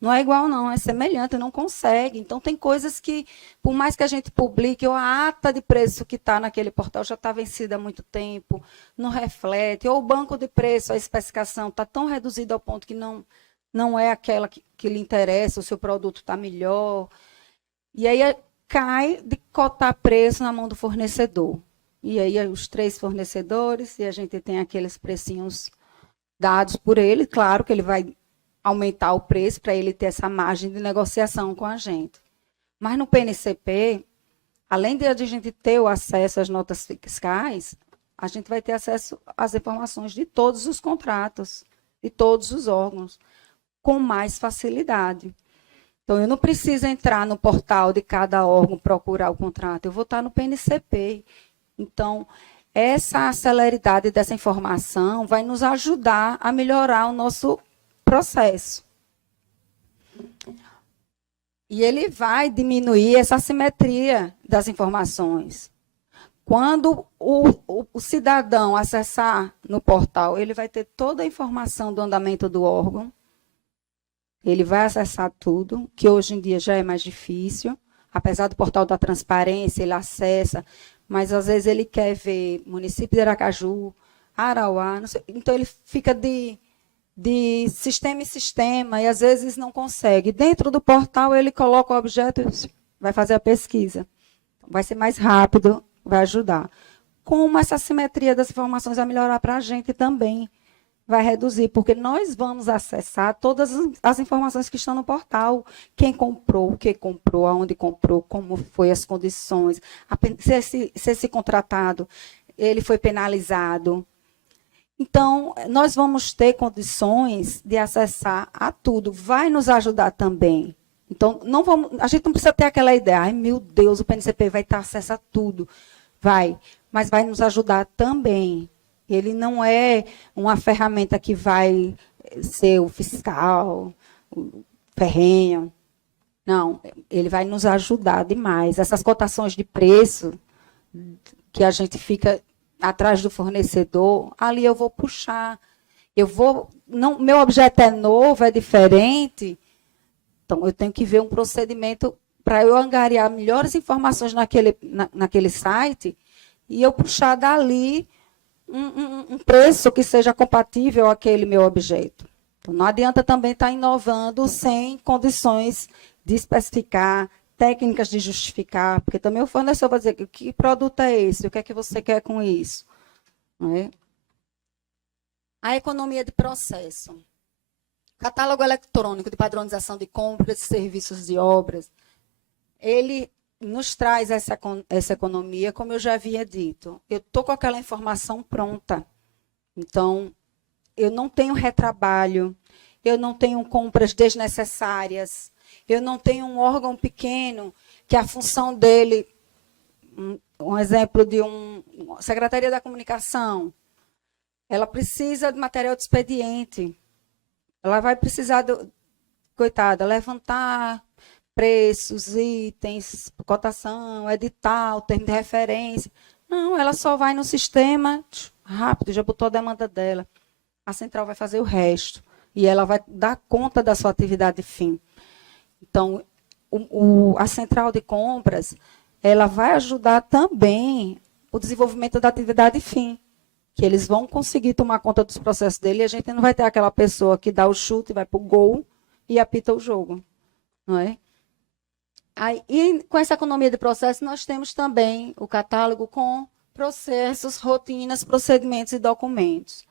Não é igual, não, é semelhante, não consegue. Então, tem coisas que, por mais que a gente publique, ou a ata de preço que está naquele portal já está vencida há muito tempo, não reflete, ou o banco de preço, a especificação está tão reduzida ao ponto que não é aquela que lhe interessa, o seu produto está melhor. E aí cai de cotar preço na mão do fornecedor. E aí os 3 fornecedores, e a gente tem aqueles precinhos dados por ele, claro que ele vai aumentar o preço para ele ter essa margem de negociação com a gente. Mas no PNCP, além de a gente ter o acesso às notas fiscais, a gente vai ter acesso às informações de todos os contratos, de todos os órgãos, com mais facilidade. Então, eu não preciso entrar no portal de cada órgão procurar o contrato, eu vou estar no PNCP. Então, essa celeridade dessa informação vai nos ajudar a melhorar o nosso processo. E ele vai diminuir essa assimetria das informações. Quando o cidadão acessar no portal, ele vai ter toda a informação do andamento do órgão, ele vai acessar tudo, que hoje em dia já é mais difícil, apesar do portal da transparência, ele acessa, mas às vezes ele quer ver município de Aracaju, Arauá, não sei, então ele fica de sistema em sistema e às vezes não consegue. Dentro do portal ele coloca o objeto e vai fazer a pesquisa. Vai ser mais rápido, vai ajudar. Como essa simetria das informações vai melhorar para a gente também. Vai reduzir, porque nós vamos acessar todas as informações que estão no portal. Quem comprou, o que comprou, aonde comprou, como foi as condições, se esse contratado ele foi penalizado. Então, nós vamos ter condições de acessar a tudo. Vai nos ajudar também. Então, a gente não precisa ter aquela ideia, ai, meu Deus, o PNCP vai ter acesso a tudo. Vai, mas vai nos ajudar também. Ele não é uma ferramenta que vai ser o fiscal, o ferrenho. Não, ele vai nos ajudar demais. Essas cotações de preço que a gente fica atrás do fornecedor, ali eu vou puxar. Meu objeto é novo, é diferente, então eu tenho que ver um procedimento para eu angariar melhores informações naquele site e eu puxar dali um preço que seja compatível àquele meu objeto. Então, não adianta também estar inovando sem condições de especificar, técnicas de justificar, porque também o fornecedor vai dizer que produto é esse, o que é que você quer com isso. Não é? A economia de processo. Catálogo eletrônico de padronização de compras, serviços e obras, ele nos traz essa economia, como eu já havia dito. Eu estou com aquela informação pronta. Então, eu não tenho retrabalho, eu não tenho compras desnecessárias, eu não tenho um órgão pequeno que a função dele, um exemplo de uma Secretaria da Comunicação, ela precisa de material de expediente. Ela vai precisar, coitada, levantar preços, itens, cotação, edital, termo de referência. Não, ela só vai no sistema, rápido, já botou a demanda dela. A central vai fazer o resto. E ela vai dar conta da sua atividade fim. Então, a central de compras, ela vai ajudar também o desenvolvimento da atividade fim, que eles vão conseguir tomar conta dos processos dele e a gente não vai ter aquela pessoa que dá o chute e vai para o gol e apita o jogo, não é? Aí, e com essa economia de processo, nós temos também o catálogo com processos, rotinas, procedimentos e documentos.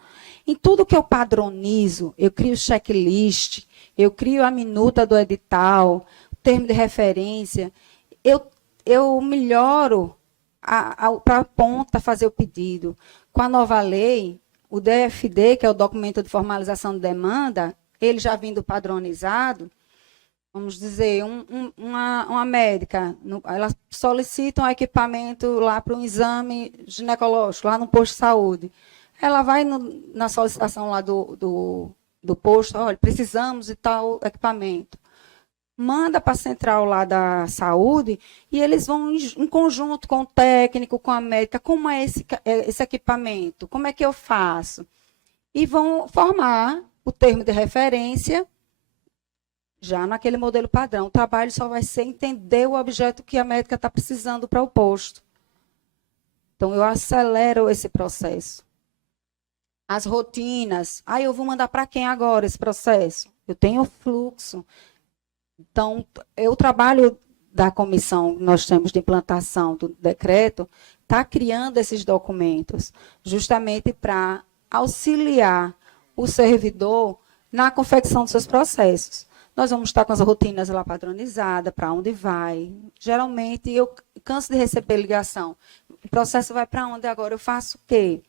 Em tudo que eu padronizo, eu crio checklist, eu crio a minuta do edital, o termo de referência, eu melhoro para a ponta fazer o pedido. Com a nova lei, o DFD, que é o documento de formalização de demanda, ele já vindo padronizado, vamos dizer, uma médica, ela solicita um equipamento lá para um exame ginecológico, lá no posto de saúde. Ela vai na solicitação lá do posto, olha, precisamos de tal equipamento. Manda para a central lá da saúde e eles vão em conjunto com o técnico, com a médica, como é esse equipamento, como é que eu faço? E vão formar o termo de referência já naquele modelo padrão. O trabalho só vai ser entender o objeto que a médica está precisando para o posto. Então, eu acelero esse processo. As rotinas. Eu vou mandar para quem agora esse processo? Eu tenho fluxo. Então, o trabalho da comissão que nós temos de implantação do decreto está criando esses documentos, justamente para auxiliar o servidor na confecção dos seus processos. Nós vamos estar com as rotinas lá padronizadas, para onde vai. Geralmente, eu canso de receber ligação. O processo vai para onde agora? Eu faço o quê?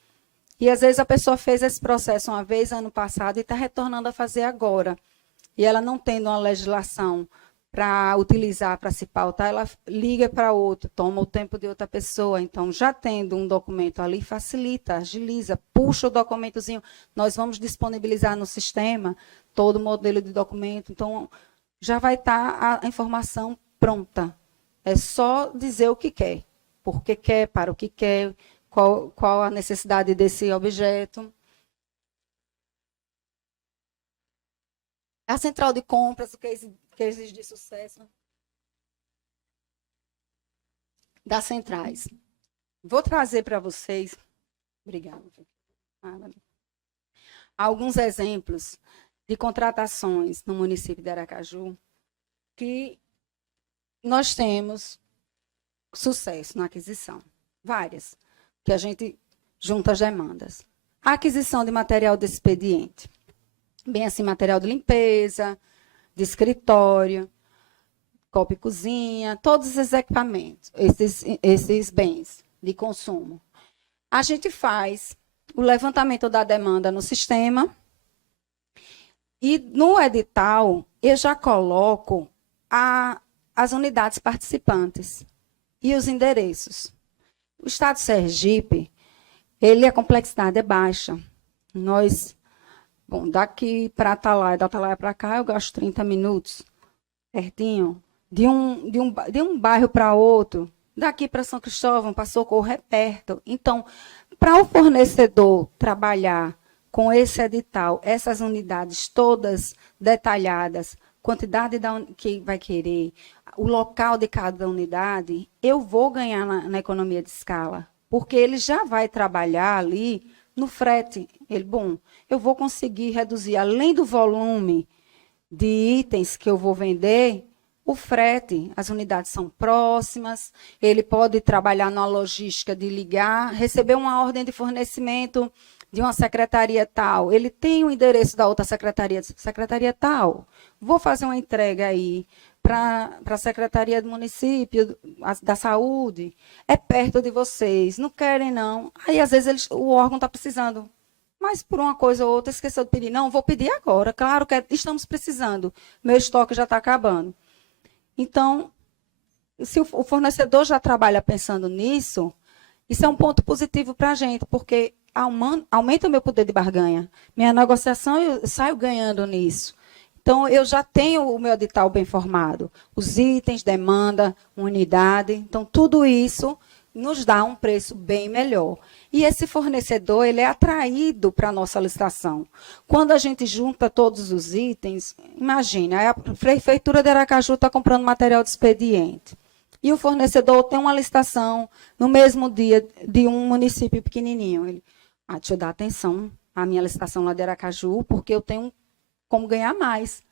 E, às vezes, a pessoa fez esse processo uma vez, ano passado, e está retornando a fazer agora. E ela não tendo uma legislação para utilizar, para se pautar, ela liga para outro, toma o tempo de outra pessoa. Então, já tendo um documento ali, facilita, agiliza, puxa o documentozinho. Nós vamos disponibilizar no sistema todo o modelo de documento. Então, já vai estar a informação pronta. É só dizer o que quer, por que quer, para o que quer, qual a necessidade desse objeto. A central de compras, o case de sucesso das centrais. Vou trazer para vocês, obrigada, alguns exemplos de contratações no município de Aracaju que nós temos sucesso na aquisição. Várias, que a gente junta as demandas. A aquisição de material de expediente. Bem assim, material de limpeza, de escritório, copa e cozinha, todos esses equipamentos, esses bens de consumo. A gente faz o levantamento da demanda no sistema e no edital eu já coloco as unidades participantes e os endereços. O estado de Sergipe, a complexidade é baixa. Daqui para Atalaia, da Atalaia para cá, eu gasto 30 minutos, pertinho. De um bairro para outro, daqui para São Cristóvão, para Socorro, é perto. Então, para o fornecedor trabalhar com esse edital, essas unidades todas detalhadas, quantidade que vai querer, o local de cada unidade, eu vou ganhar na economia de escala, porque ele já vai trabalhar ali no frete. Eu vou conseguir reduzir, além do volume de itens que eu vou vender, o frete. As unidades são próximas, ele pode trabalhar na logística de ligar, receber uma ordem de fornecimento de uma secretaria tal, ele tem o endereço da outra secretaria tal, vou fazer uma entrega aí para a Secretaria do Município, da Saúde, é perto de vocês, não querem não. Aí, às vezes, o órgão está precisando, mas por uma coisa ou outra esqueceu de pedir. Não, vou pedir agora, claro que estamos precisando, meu estoque já está acabando. Então, se o fornecedor já trabalha pensando nisso, isso é um ponto positivo para a gente, porque aumenta o meu poder de barganha. Minha negociação, eu saio ganhando nisso. Então, eu já tenho o meu edital bem formado. Os itens, demanda, unidade. Então, tudo isso nos dá um preço bem melhor. E esse fornecedor, ele é atraído para a nossa licitação. Quando a gente junta todos os itens, imagina, a Prefeitura de Aracaju está comprando material de expediente. E o fornecedor tem uma licitação no mesmo dia de um município pequenininho. Ele, deixa eu dar atenção à minha licitação lá de Aracaju, porque eu tenho como ganhar mais.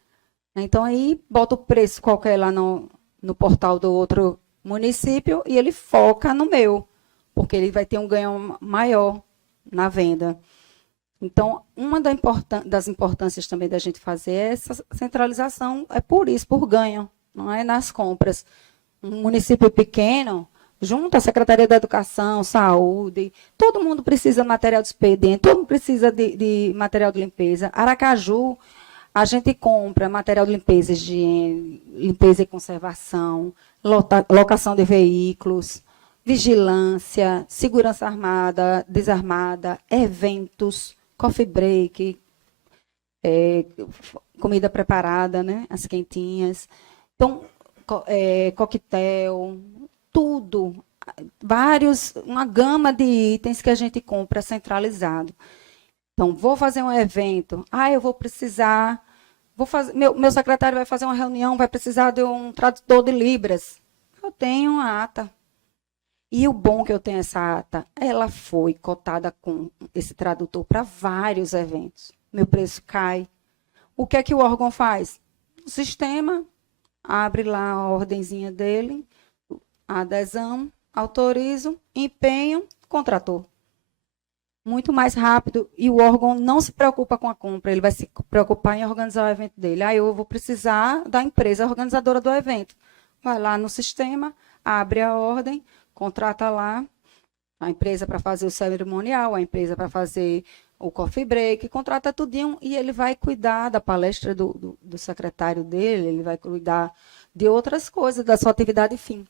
Então, aí, bota o preço qualquer lá no portal do outro município e ele foca no meu, porque ele vai ter um ganho maior na venda. Então, uma das importâncias também da gente fazer é essa centralização, é por isso, por ganho, não é nas compras. Um município pequeno, junta a Secretaria da Educação, Saúde, todo mundo precisa de material de expediente, todo mundo precisa de material de limpeza. Aracaju, a gente compra material de limpeza, higiene, limpeza e conservação, locação de veículos, vigilância, segurança armada, desarmada, eventos, coffee break, comida preparada, né? As quentinhas. Então, coquetel, tudo. Uma gama de itens que a gente compra centralizado. Então, vou fazer um evento. Eu vou precisar. Meu secretário vai fazer uma reunião, vai precisar de um tradutor de Libras. Eu tenho uma ata. E o bom que eu tenho essa ata, ela foi cotada com esse tradutor para vários eventos. Meu preço cai. O que é que o órgão faz? O sistema abre lá a ordenzinha dele, a adesão, autorizo, empenho, contratou. Muito mais rápido e o órgão não se preocupa com a compra, ele vai se preocupar em organizar o evento dele. Eu vou precisar da empresa organizadora do evento. Vai lá no sistema, abre a ordem, contrata lá a empresa para fazer o cerimonial, a empresa para fazer o coffee break, contrata tudinho e ele vai cuidar da palestra do secretário dele, ele vai cuidar de outras coisas, da sua atividade fim.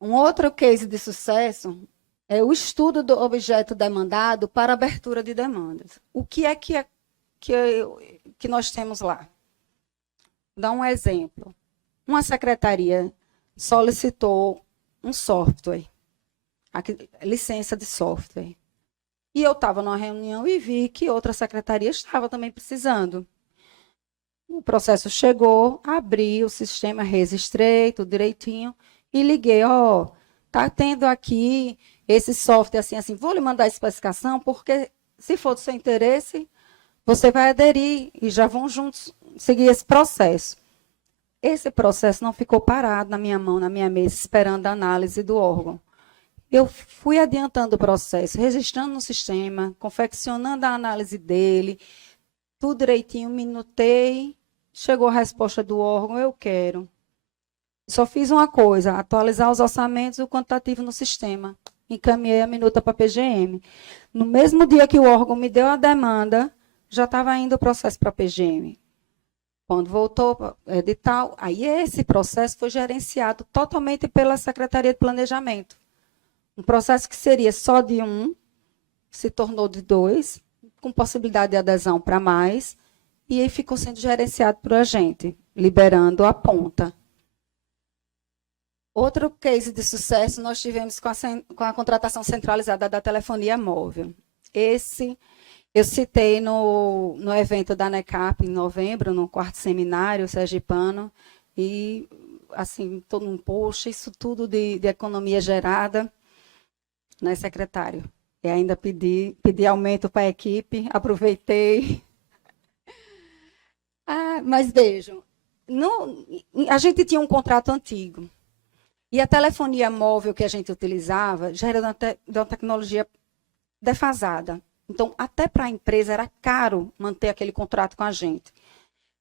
Um outro case de sucesso é o estudo do objeto demandado para abertura de demandas. O que é que nós temos lá? Vou dar um exemplo. Uma secretaria solicitou um software, licença de software. E eu estava numa reunião e vi que outra secretaria estava também precisando. O processo chegou, abri o sistema, registrei tudo direitinho e liguei, está tendo aqui esse software assim, vou lhe mandar a especificação, porque se for do seu interesse, você vai aderir e já vão juntos seguir esse processo. Esse processo não ficou parado na minha mão, na minha mesa, esperando a análise do órgão. Eu fui adiantando o processo, registrando no sistema, confeccionando a análise dele, tudo direitinho, minutei, chegou a resposta do órgão, eu quero. Só fiz uma coisa, atualizar os orçamentos e o quantitativo no sistema. Encaminhei a minuta para a PGM. No mesmo dia que o órgão me deu a demanda, já estava indo o processo para a PGM. Quando voltou para o edital, aí esse processo foi gerenciado totalmente pela Secretaria de Planejamento. Um processo que seria só de um, se tornou de 2, com possibilidade de adesão para mais, e aí ficou sendo gerenciado por a gente, liberando a ponta. Outro case de sucesso nós tivemos com a contratação centralizada da telefonia móvel. Esse eu citei no evento da NECAP, em novembro, no 4º seminário sergipano, e, assim, todo mundo, poxa, isso tudo de economia gerada, né, secretário? E ainda pedi aumento para a equipe, aproveitei. Mas vejam, a gente tinha um contrato antigo, e a telefonia móvel que a gente utilizava já era de uma tecnologia defasada. Então, até para a empresa era caro manter aquele contrato com a gente.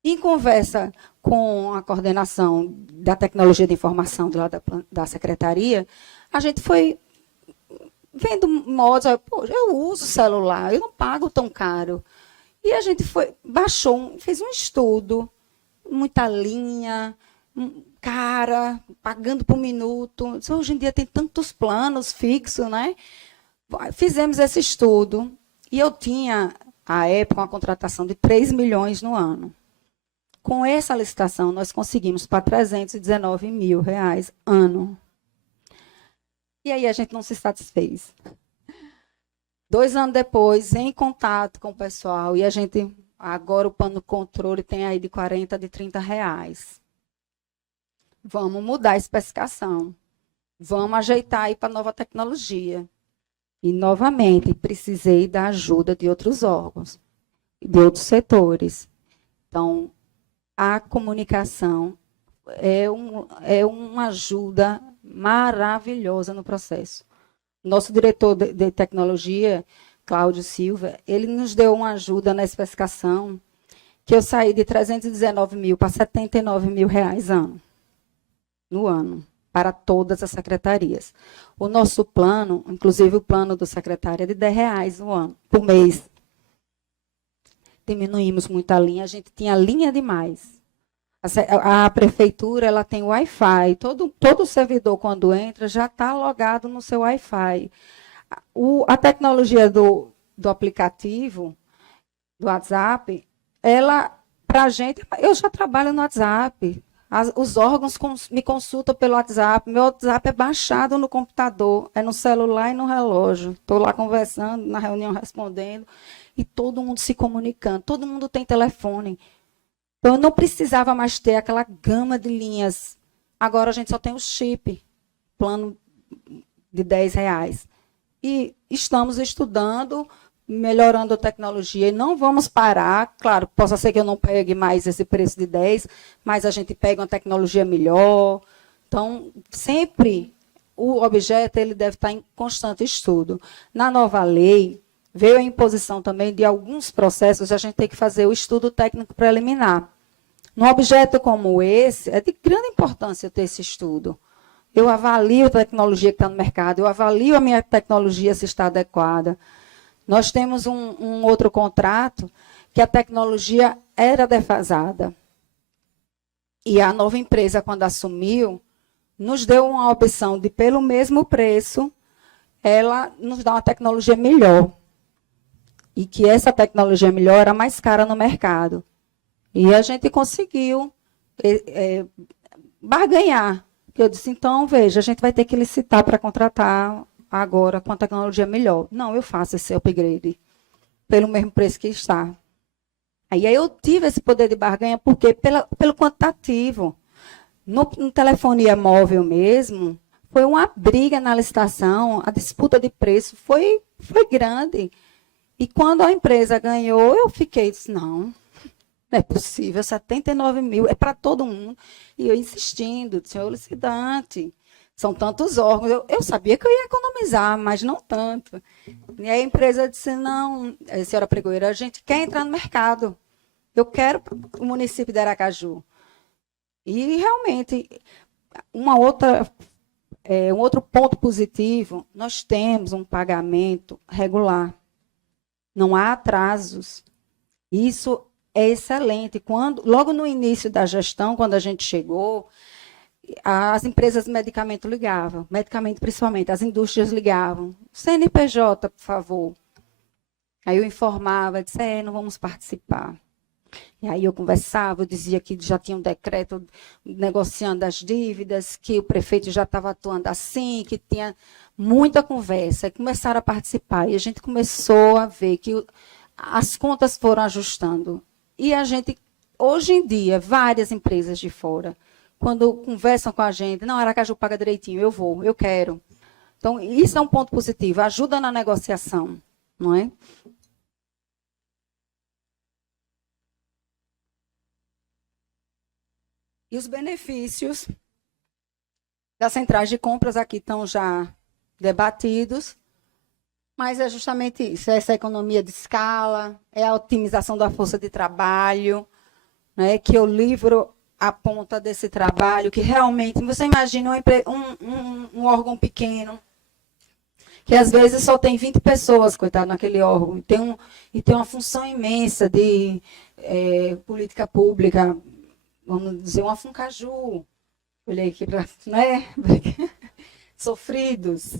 Em conversa com a coordenação da tecnologia de informação da secretaria, a gente foi vendo modos, eu uso celular, eu não pago tão caro. E a gente fez um estudo, muita linha, cara, pagando por minuto. Hoje em dia tem tantos planos fixos, né? Fizemos esse estudo. E eu tinha, à época, uma contratação de 3 milhões no ano. Com essa licitação, nós conseguimos para 319 mil reais ano. E aí a gente não se satisfez. 2 anos depois, em contato com o pessoal, e a gente, agora o plano de controle tem aí de 40, de 30 reais. Vamos mudar a especificação. Vamos ajeitar aí para a nova tecnologia. E, novamente, precisei da ajuda de outros órgãos, de outros setores. Então, a comunicação é uma ajuda maravilhosa no processo. Nosso diretor de tecnologia, Cláudio Silva, ele nos deu uma ajuda na especificação que eu saí de 319 mil para 79 mil reais no ano, para todas as secretarias. O nosso plano, inclusive o plano do secretário, é de 10 reais no ano, por mês. Diminuímos muito a linha, a gente tinha linha demais. A prefeitura ela tem Wi-Fi, todo servidor, quando entra, já está logado no seu Wi-Fi. A tecnologia do aplicativo, do WhatsApp, ela, para a gente, eu já trabalho no WhatsApp. Os órgãos me consultam pelo WhatsApp. Meu WhatsApp é baixado no computador, é no celular e no relógio. Estou lá conversando, na reunião respondendo, e todo mundo se comunicando. Todo mundo tem telefone. Então, eu não precisava mais ter aquela gama de linhas. Agora, a gente só tem o chip, plano de 10 reais. E estamos estudando, melhorando a tecnologia. E não vamos parar. Claro, possa ser que eu não pegue mais esse preço de 10, mas a gente pega uma tecnologia melhor. Então, sempre o objeto ele deve estar em constante estudo. Na nova lei, veio a imposição também de alguns processos, a gente tem que fazer o estudo técnico preliminar. Num objeto como esse, é de grande importância ter esse estudo. Eu avalio a tecnologia que está no mercado, eu avalio a minha tecnologia se está adequada. Nós temos um outro contrato que a tecnologia era defasada. E a nova empresa, quando assumiu, nos deu uma opção de, pelo mesmo preço, ela nos dá uma tecnologia melhor. E que essa tecnologia melhor era mais cara no mercado. E a gente conseguiu barganhar. Eu disse, então, veja, a gente vai ter que licitar para contratar agora com a tecnologia melhor. Não, eu faço esse upgrade pelo mesmo preço que está. Aí eu tive esse poder de barganha, porque pelo quantitativo. No telefonia móvel mesmo, foi uma briga na licitação, a disputa de preço foi grande. E quando a empresa ganhou, eu fiquei, disse, não é possível, 79 mil, é para todo mundo. E eu insistindo, senhor licitante, são tantos órgãos. Eu sabia que eu ia economizar, mas não tanto. E aí a empresa disse, não, senhora pregoeira, a gente quer entrar no mercado. Eu quero o município de Aracaju. E, realmente, um outro ponto positivo, nós temos um pagamento regular. Não há atrasos. Isso é excelente. Logo no início da gestão, quando a gente chegou, as empresas de medicamento ligavam, medicamento principalmente, as indústrias ligavam. CNPJ, por favor. Aí eu informava, disse, não vamos participar. E aí eu conversava, eu dizia que já tinha um decreto negociando as dívidas, que o prefeito já estava atuando assim, que tinha muita conversa. E começaram a participar. E a gente começou a ver que as contas foram ajustando. E a gente, hoje em dia, várias empresas de fora, quando conversam com a gente, não, Aracaju paga direitinho, eu vou, eu quero. Então, isso é um ponto positivo, ajuda na negociação, não é? E os benefícios das centrais de compras aqui estão já debatidos, mas é justamente isso, é essa economia de escala, é a otimização da força de trabalho, né, que o livro aponta desse trabalho, que realmente, você imagina um órgão pequeno, que às vezes só tem 20 pessoas, coitado, naquele órgão, e tem uma função imensa de política pública, vamos dizer, uma Funcaju, olhei aqui para, né, sofridos,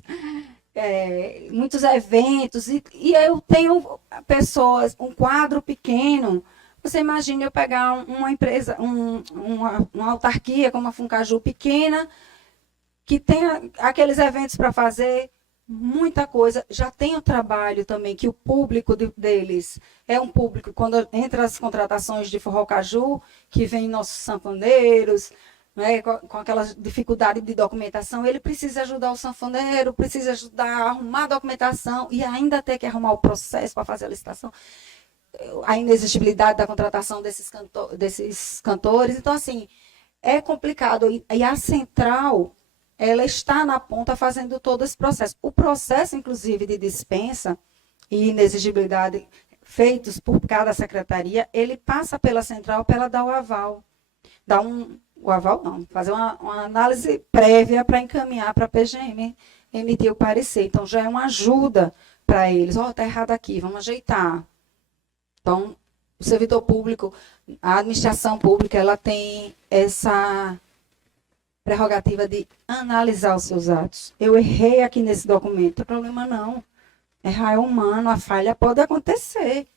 muitos eventos, e eu tenho pessoas, um quadro pequeno. Você imagina eu pegar uma empresa, uma autarquia como a Funcaju pequena, que tem aqueles eventos para fazer, muita coisa. Já tem o trabalho também, que o público deles é um público, quando entra as contratações de Forró Caju, que vem nossos sanfoneiros, né, com aquela dificuldade de documentação, ele precisa ajudar o sanfoneiro, precisa ajudar a arrumar a documentação e ainda ter que arrumar o processo para fazer a licitação. a inexigibilidade da contratação desses cantores. Então, assim, é complicado. E a central, ela está na ponta fazendo todo esse processo. O processo, inclusive, de dispensa e inexigibilidade feitos por cada secretaria, ele passa pela central para ela dar o aval. O aval não, fazer uma análise prévia para encaminhar para a PGM emitir o parecer. Então, já é uma ajuda para eles. Está errado aqui, vamos ajeitar. Então, o servidor público, a administração pública, ela tem essa prerrogativa de analisar os seus atos. Eu errei aqui nesse documento, não tem problema não. Errar é humano, a falha pode acontecer.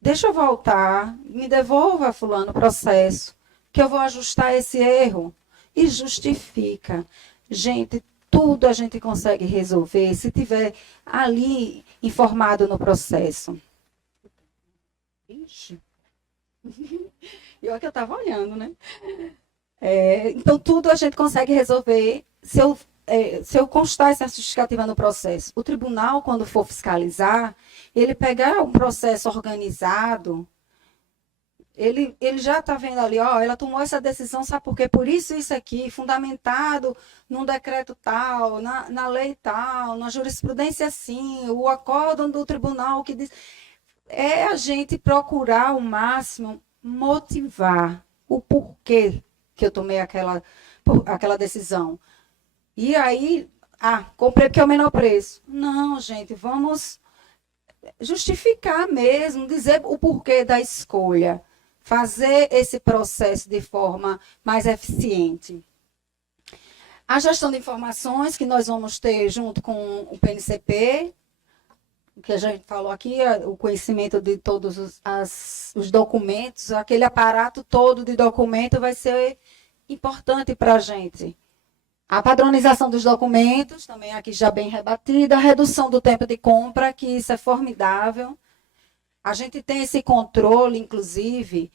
Deixa eu voltar, me devolva, fulano, o processo, que eu vou ajustar esse erro. E justifica. Gente, tudo a gente consegue resolver se tiver ali informado no processo. Ixi. E olha que eu estava olhando, né? Então, tudo a gente consegue resolver se eu constar essa justificativa no processo. O tribunal, quando for fiscalizar, ele pegar um processo organizado, ele já está vendo ali, ela tomou essa decisão, sabe por quê? Por isso aqui, fundamentado num decreto tal, na lei tal, na jurisprudência assim, o acórdão do tribunal que diz... É a gente procurar ao máximo motivar o porquê que eu tomei aquela decisão. E aí, comprei porque é o menor preço. Não, gente, vamos justificar mesmo, dizer o porquê da escolha. Fazer esse processo de forma mais eficiente. A gestão de informações que nós vamos ter junto com o PNCP, que a gente falou aqui, o conhecimento de todos os documentos, aquele aparato todo de documento vai ser importante para a gente. A padronização dos documentos, também aqui já bem rebatida, a redução do tempo de compra, que isso é formidável. A gente tem esse controle, inclusive,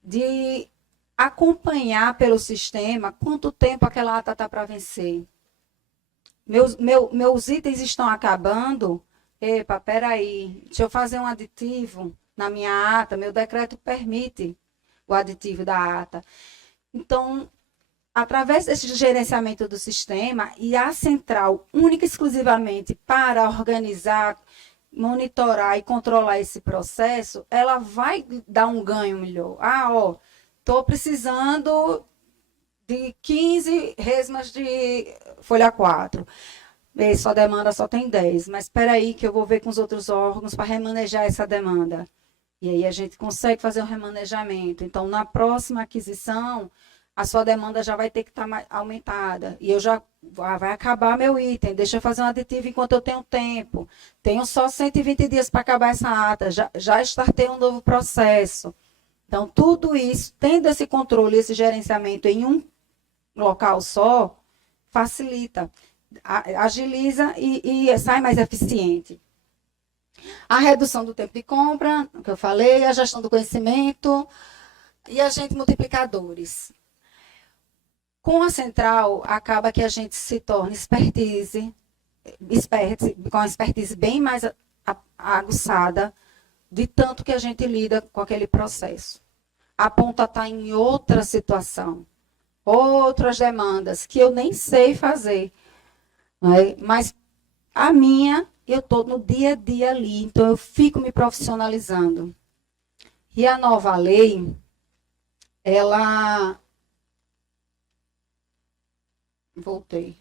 de acompanhar pelo sistema quanto tempo aquela ata está para vencer. Meus itens estão acabando. Epa, peraí, deixa eu fazer um aditivo na minha ata, meu decreto permite o aditivo da ata. Então, através desse gerenciamento do sistema e a central única e exclusivamente para organizar, monitorar e controlar esse processo, ela vai dar um ganho melhor. Estou precisando de 15 resmas de folha 4. Sua demanda só tem 10, mas espera aí que eu vou ver com os outros órgãos para remanejar essa demanda. E aí a gente consegue fazer um remanejamento. Então, na próxima aquisição, a sua demanda já vai ter que estar aumentada. E eu vai acabar meu item, deixa eu fazer um aditivo enquanto eu tenho tempo. Tenho só 120 dias para acabar essa ata, já startei um novo processo. Então, tudo isso, tendo esse controle, esse gerenciamento em um local só, facilita. Agiliza e sai mais eficiente. A redução do tempo de compra, que eu falei, a gestão do conhecimento e agentes multiplicadores. Com a central, acaba que a gente se torna com a expertise bem mais aguçada, de tanto que a gente lida com aquele processo. A ponta está em outra situação, outras demandas que eu nem sei fazer. Mas a minha, eu estou no dia a dia ali, então eu fico me profissionalizando. E a nova lei, ela... Voltei.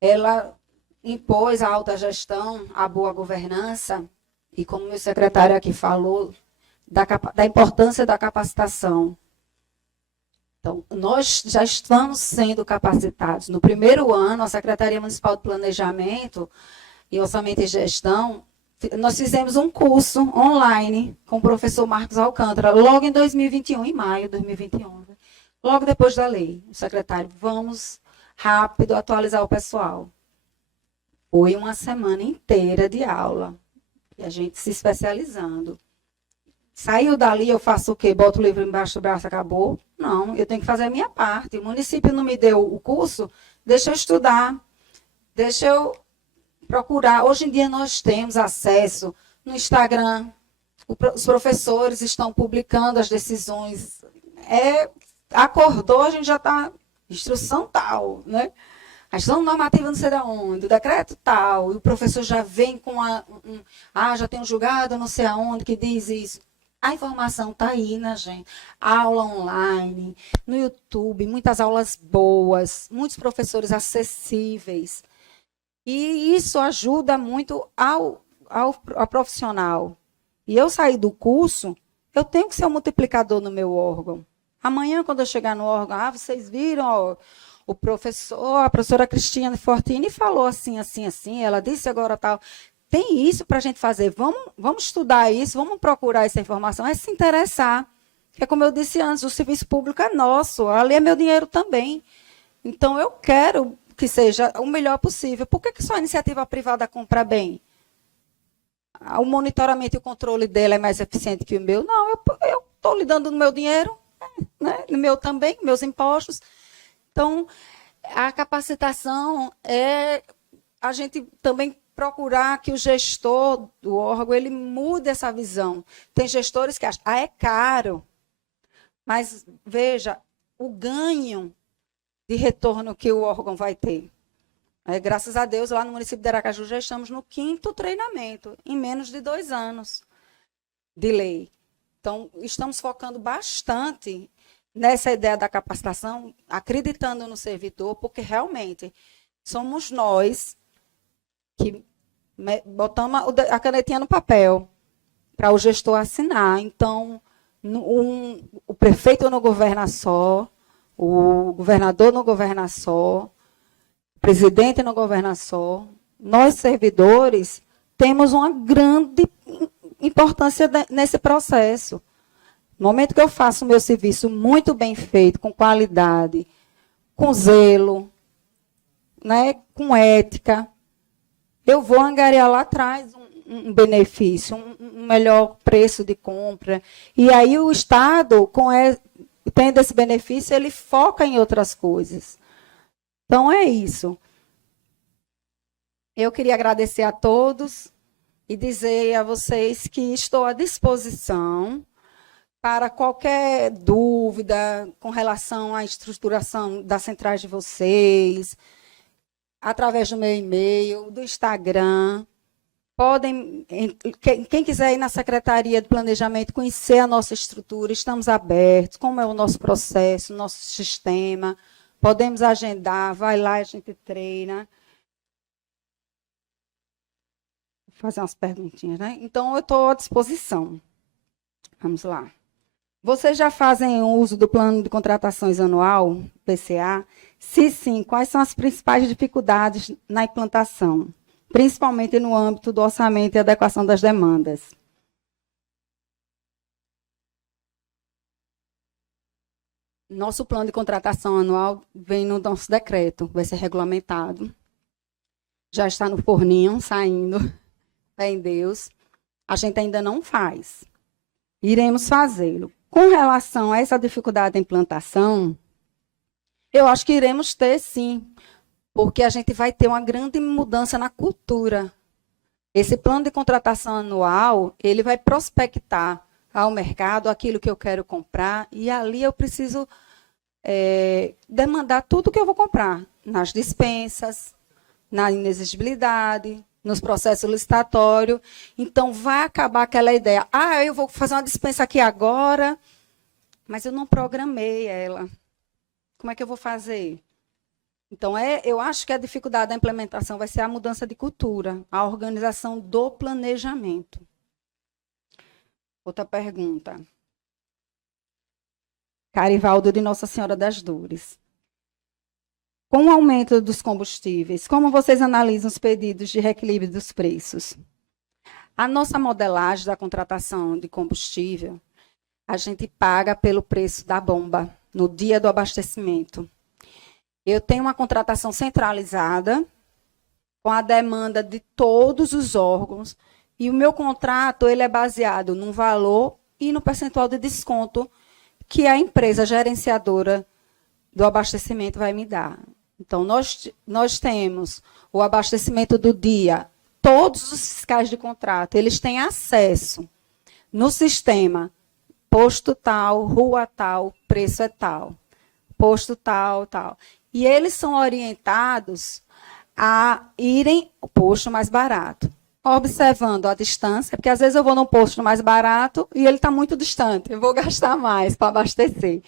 Ela impôs a alta gestão, a boa governança, e como o meu secretário aqui falou, da importância da capacitação. Então, nós já estamos sendo capacitados. No primeiro ano, a Secretaria Municipal de Planejamento e Orçamento e Gestão, nós fizemos um curso online com o professor Marcos Alcântara, logo em 2021, em maio de 2021. Logo depois da lei, o secretário, vamos rápido atualizar o pessoal. Foi uma semana inteira de aula, e a gente se especializando. Saiu dali, eu faço o quê? Boto o livro embaixo do braço, acabou? Não, eu tenho que fazer a minha parte. O município não me deu o curso, deixa eu estudar, deixa eu procurar. Hoje em dia nós temos acesso no Instagram. Os professores estão publicando as decisões. Acordou, a gente já está... Instrução tal, né? A instrução normativa não sei de onde, o decreto tal, e o professor já vem com já tem um julgado não sei aonde que diz isso. A informação está aí, né, gente? Aula online, no YouTube, muitas aulas boas, muitos professores acessíveis. E isso ajuda muito ao profissional. E eu saí do curso, eu tenho que ser um multiplicador no meu órgão. Amanhã, quando eu chegar no órgão, vocês viram, ó, a professora Cristiane Fortini falou assim, assim, assim, ela disse agora tal. Tem isso para a gente fazer, vamos estudar isso, vamos procurar essa informação, é se interessar. Porque, como eu disse antes, o serviço público é nosso, ali é meu dinheiro também. Então, eu quero que seja o melhor possível. Por que só a iniciativa privada compra bem? O monitoramento e o controle dela é mais eficiente que o meu? Não, eu estou lidando no meu dinheiro, né? No meu também, meus impostos. Então, a capacitação é a gente também procurar que o gestor do órgão ele mude essa visão. Tem gestores que acham, é caro, mas veja o ganho de retorno que o órgão vai ter. Graças a Deus, lá no município de Aracaju já estamos no 5º treinamento, em menos de 2 anos de lei. Então, estamos focando bastante nessa ideia da capacitação, acreditando no servidor, porque realmente somos nós que botamos a canetinha no papel para o gestor assinar. Então, o prefeito não governa só, o governador não governa só, o presidente não governa só. Nós, servidores, temos uma grande importância nesse processo. No momento que eu faço o meu serviço muito bem feito, com qualidade, com zelo, né, com ética, eu vou angariar lá atrás um benefício, um melhor preço de compra. E aí o Estado, tendo esse benefício, ele foca em outras coisas. Então, é isso. Eu queria agradecer a todos e dizer a vocês que estou à disposição para qualquer dúvida com relação à estruturação das centrais de vocês, através do meu e-mail, do Instagram. Podem, quem quiser ir na Secretaria de Planejamento, conhecer a nossa estrutura, estamos abertos, como é o nosso processo, o nosso sistema. Podemos agendar, vai lá, a gente treina. Vou fazer umas perguntinhas, né? Então, eu estou à disposição. Vamos lá. Vocês já fazem uso do plano de contratações anual, PCA? Se sim, quais são as principais dificuldades na implantação, principalmente no âmbito do orçamento e adequação das demandas? Nosso plano de contratação anual vem no nosso decreto, vai ser regulamentado. Já está no forninho, saindo, fé em Deus. A gente ainda não faz. Iremos fazê-lo. Com relação a essa dificuldade da implantação, eu acho que iremos ter, sim, porque a gente vai ter uma grande mudança na cultura. Esse plano de contratação anual, ele vai prospectar ao mercado aquilo que eu quero comprar, e ali eu preciso demandar tudo que eu vou comprar, nas dispensas, na inexigibilidade, nos processos licitatórios. Então, vai acabar aquela ideia, eu vou fazer uma dispensa aqui agora, mas eu não programei ela. Como é que eu vou fazer? Então, eu acho que a dificuldade da implementação vai ser a mudança de cultura, a organização do planejamento. Outra pergunta. Carivaldo, de Nossa Senhora das Dores. Com o aumento dos combustíveis, como vocês analisam os pedidos de reequilíbrio dos preços? A nossa modelagem da contratação de combustível, a gente paga pelo preço da bomba, no dia do abastecimento. Eu tenho uma contratação centralizada, com a demanda de todos os órgãos, e o meu contrato ele é baseado no valor e no percentual de desconto que a empresa gerenciadora do abastecimento vai me dar. Então, nós temos o abastecimento do dia todos os fiscais de contrato, eles têm acesso no sistema, posto tal, rua tal, preço é tal, posto tal, tal. E eles são orientados a irem ao posto mais barato, observando a distância, porque às vezes eu vou num posto mais barato e ele está muito distante, eu vou gastar mais para abastecer.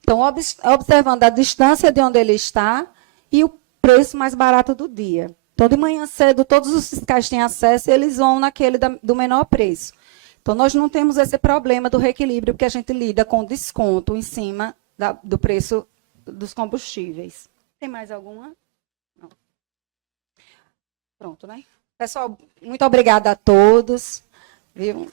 Então, observando a distância de onde ele está e o preço mais barato do dia. Então, de manhã cedo, todos os fiscais têm acesso e eles vão naquele do menor preço. Então, nós não temos esse problema do reequilíbrio, porque a gente lida com desconto em cima do preço dos combustíveis. Tem mais alguma? Não. Pronto, né? Pessoal, muito obrigada a todos. Viu?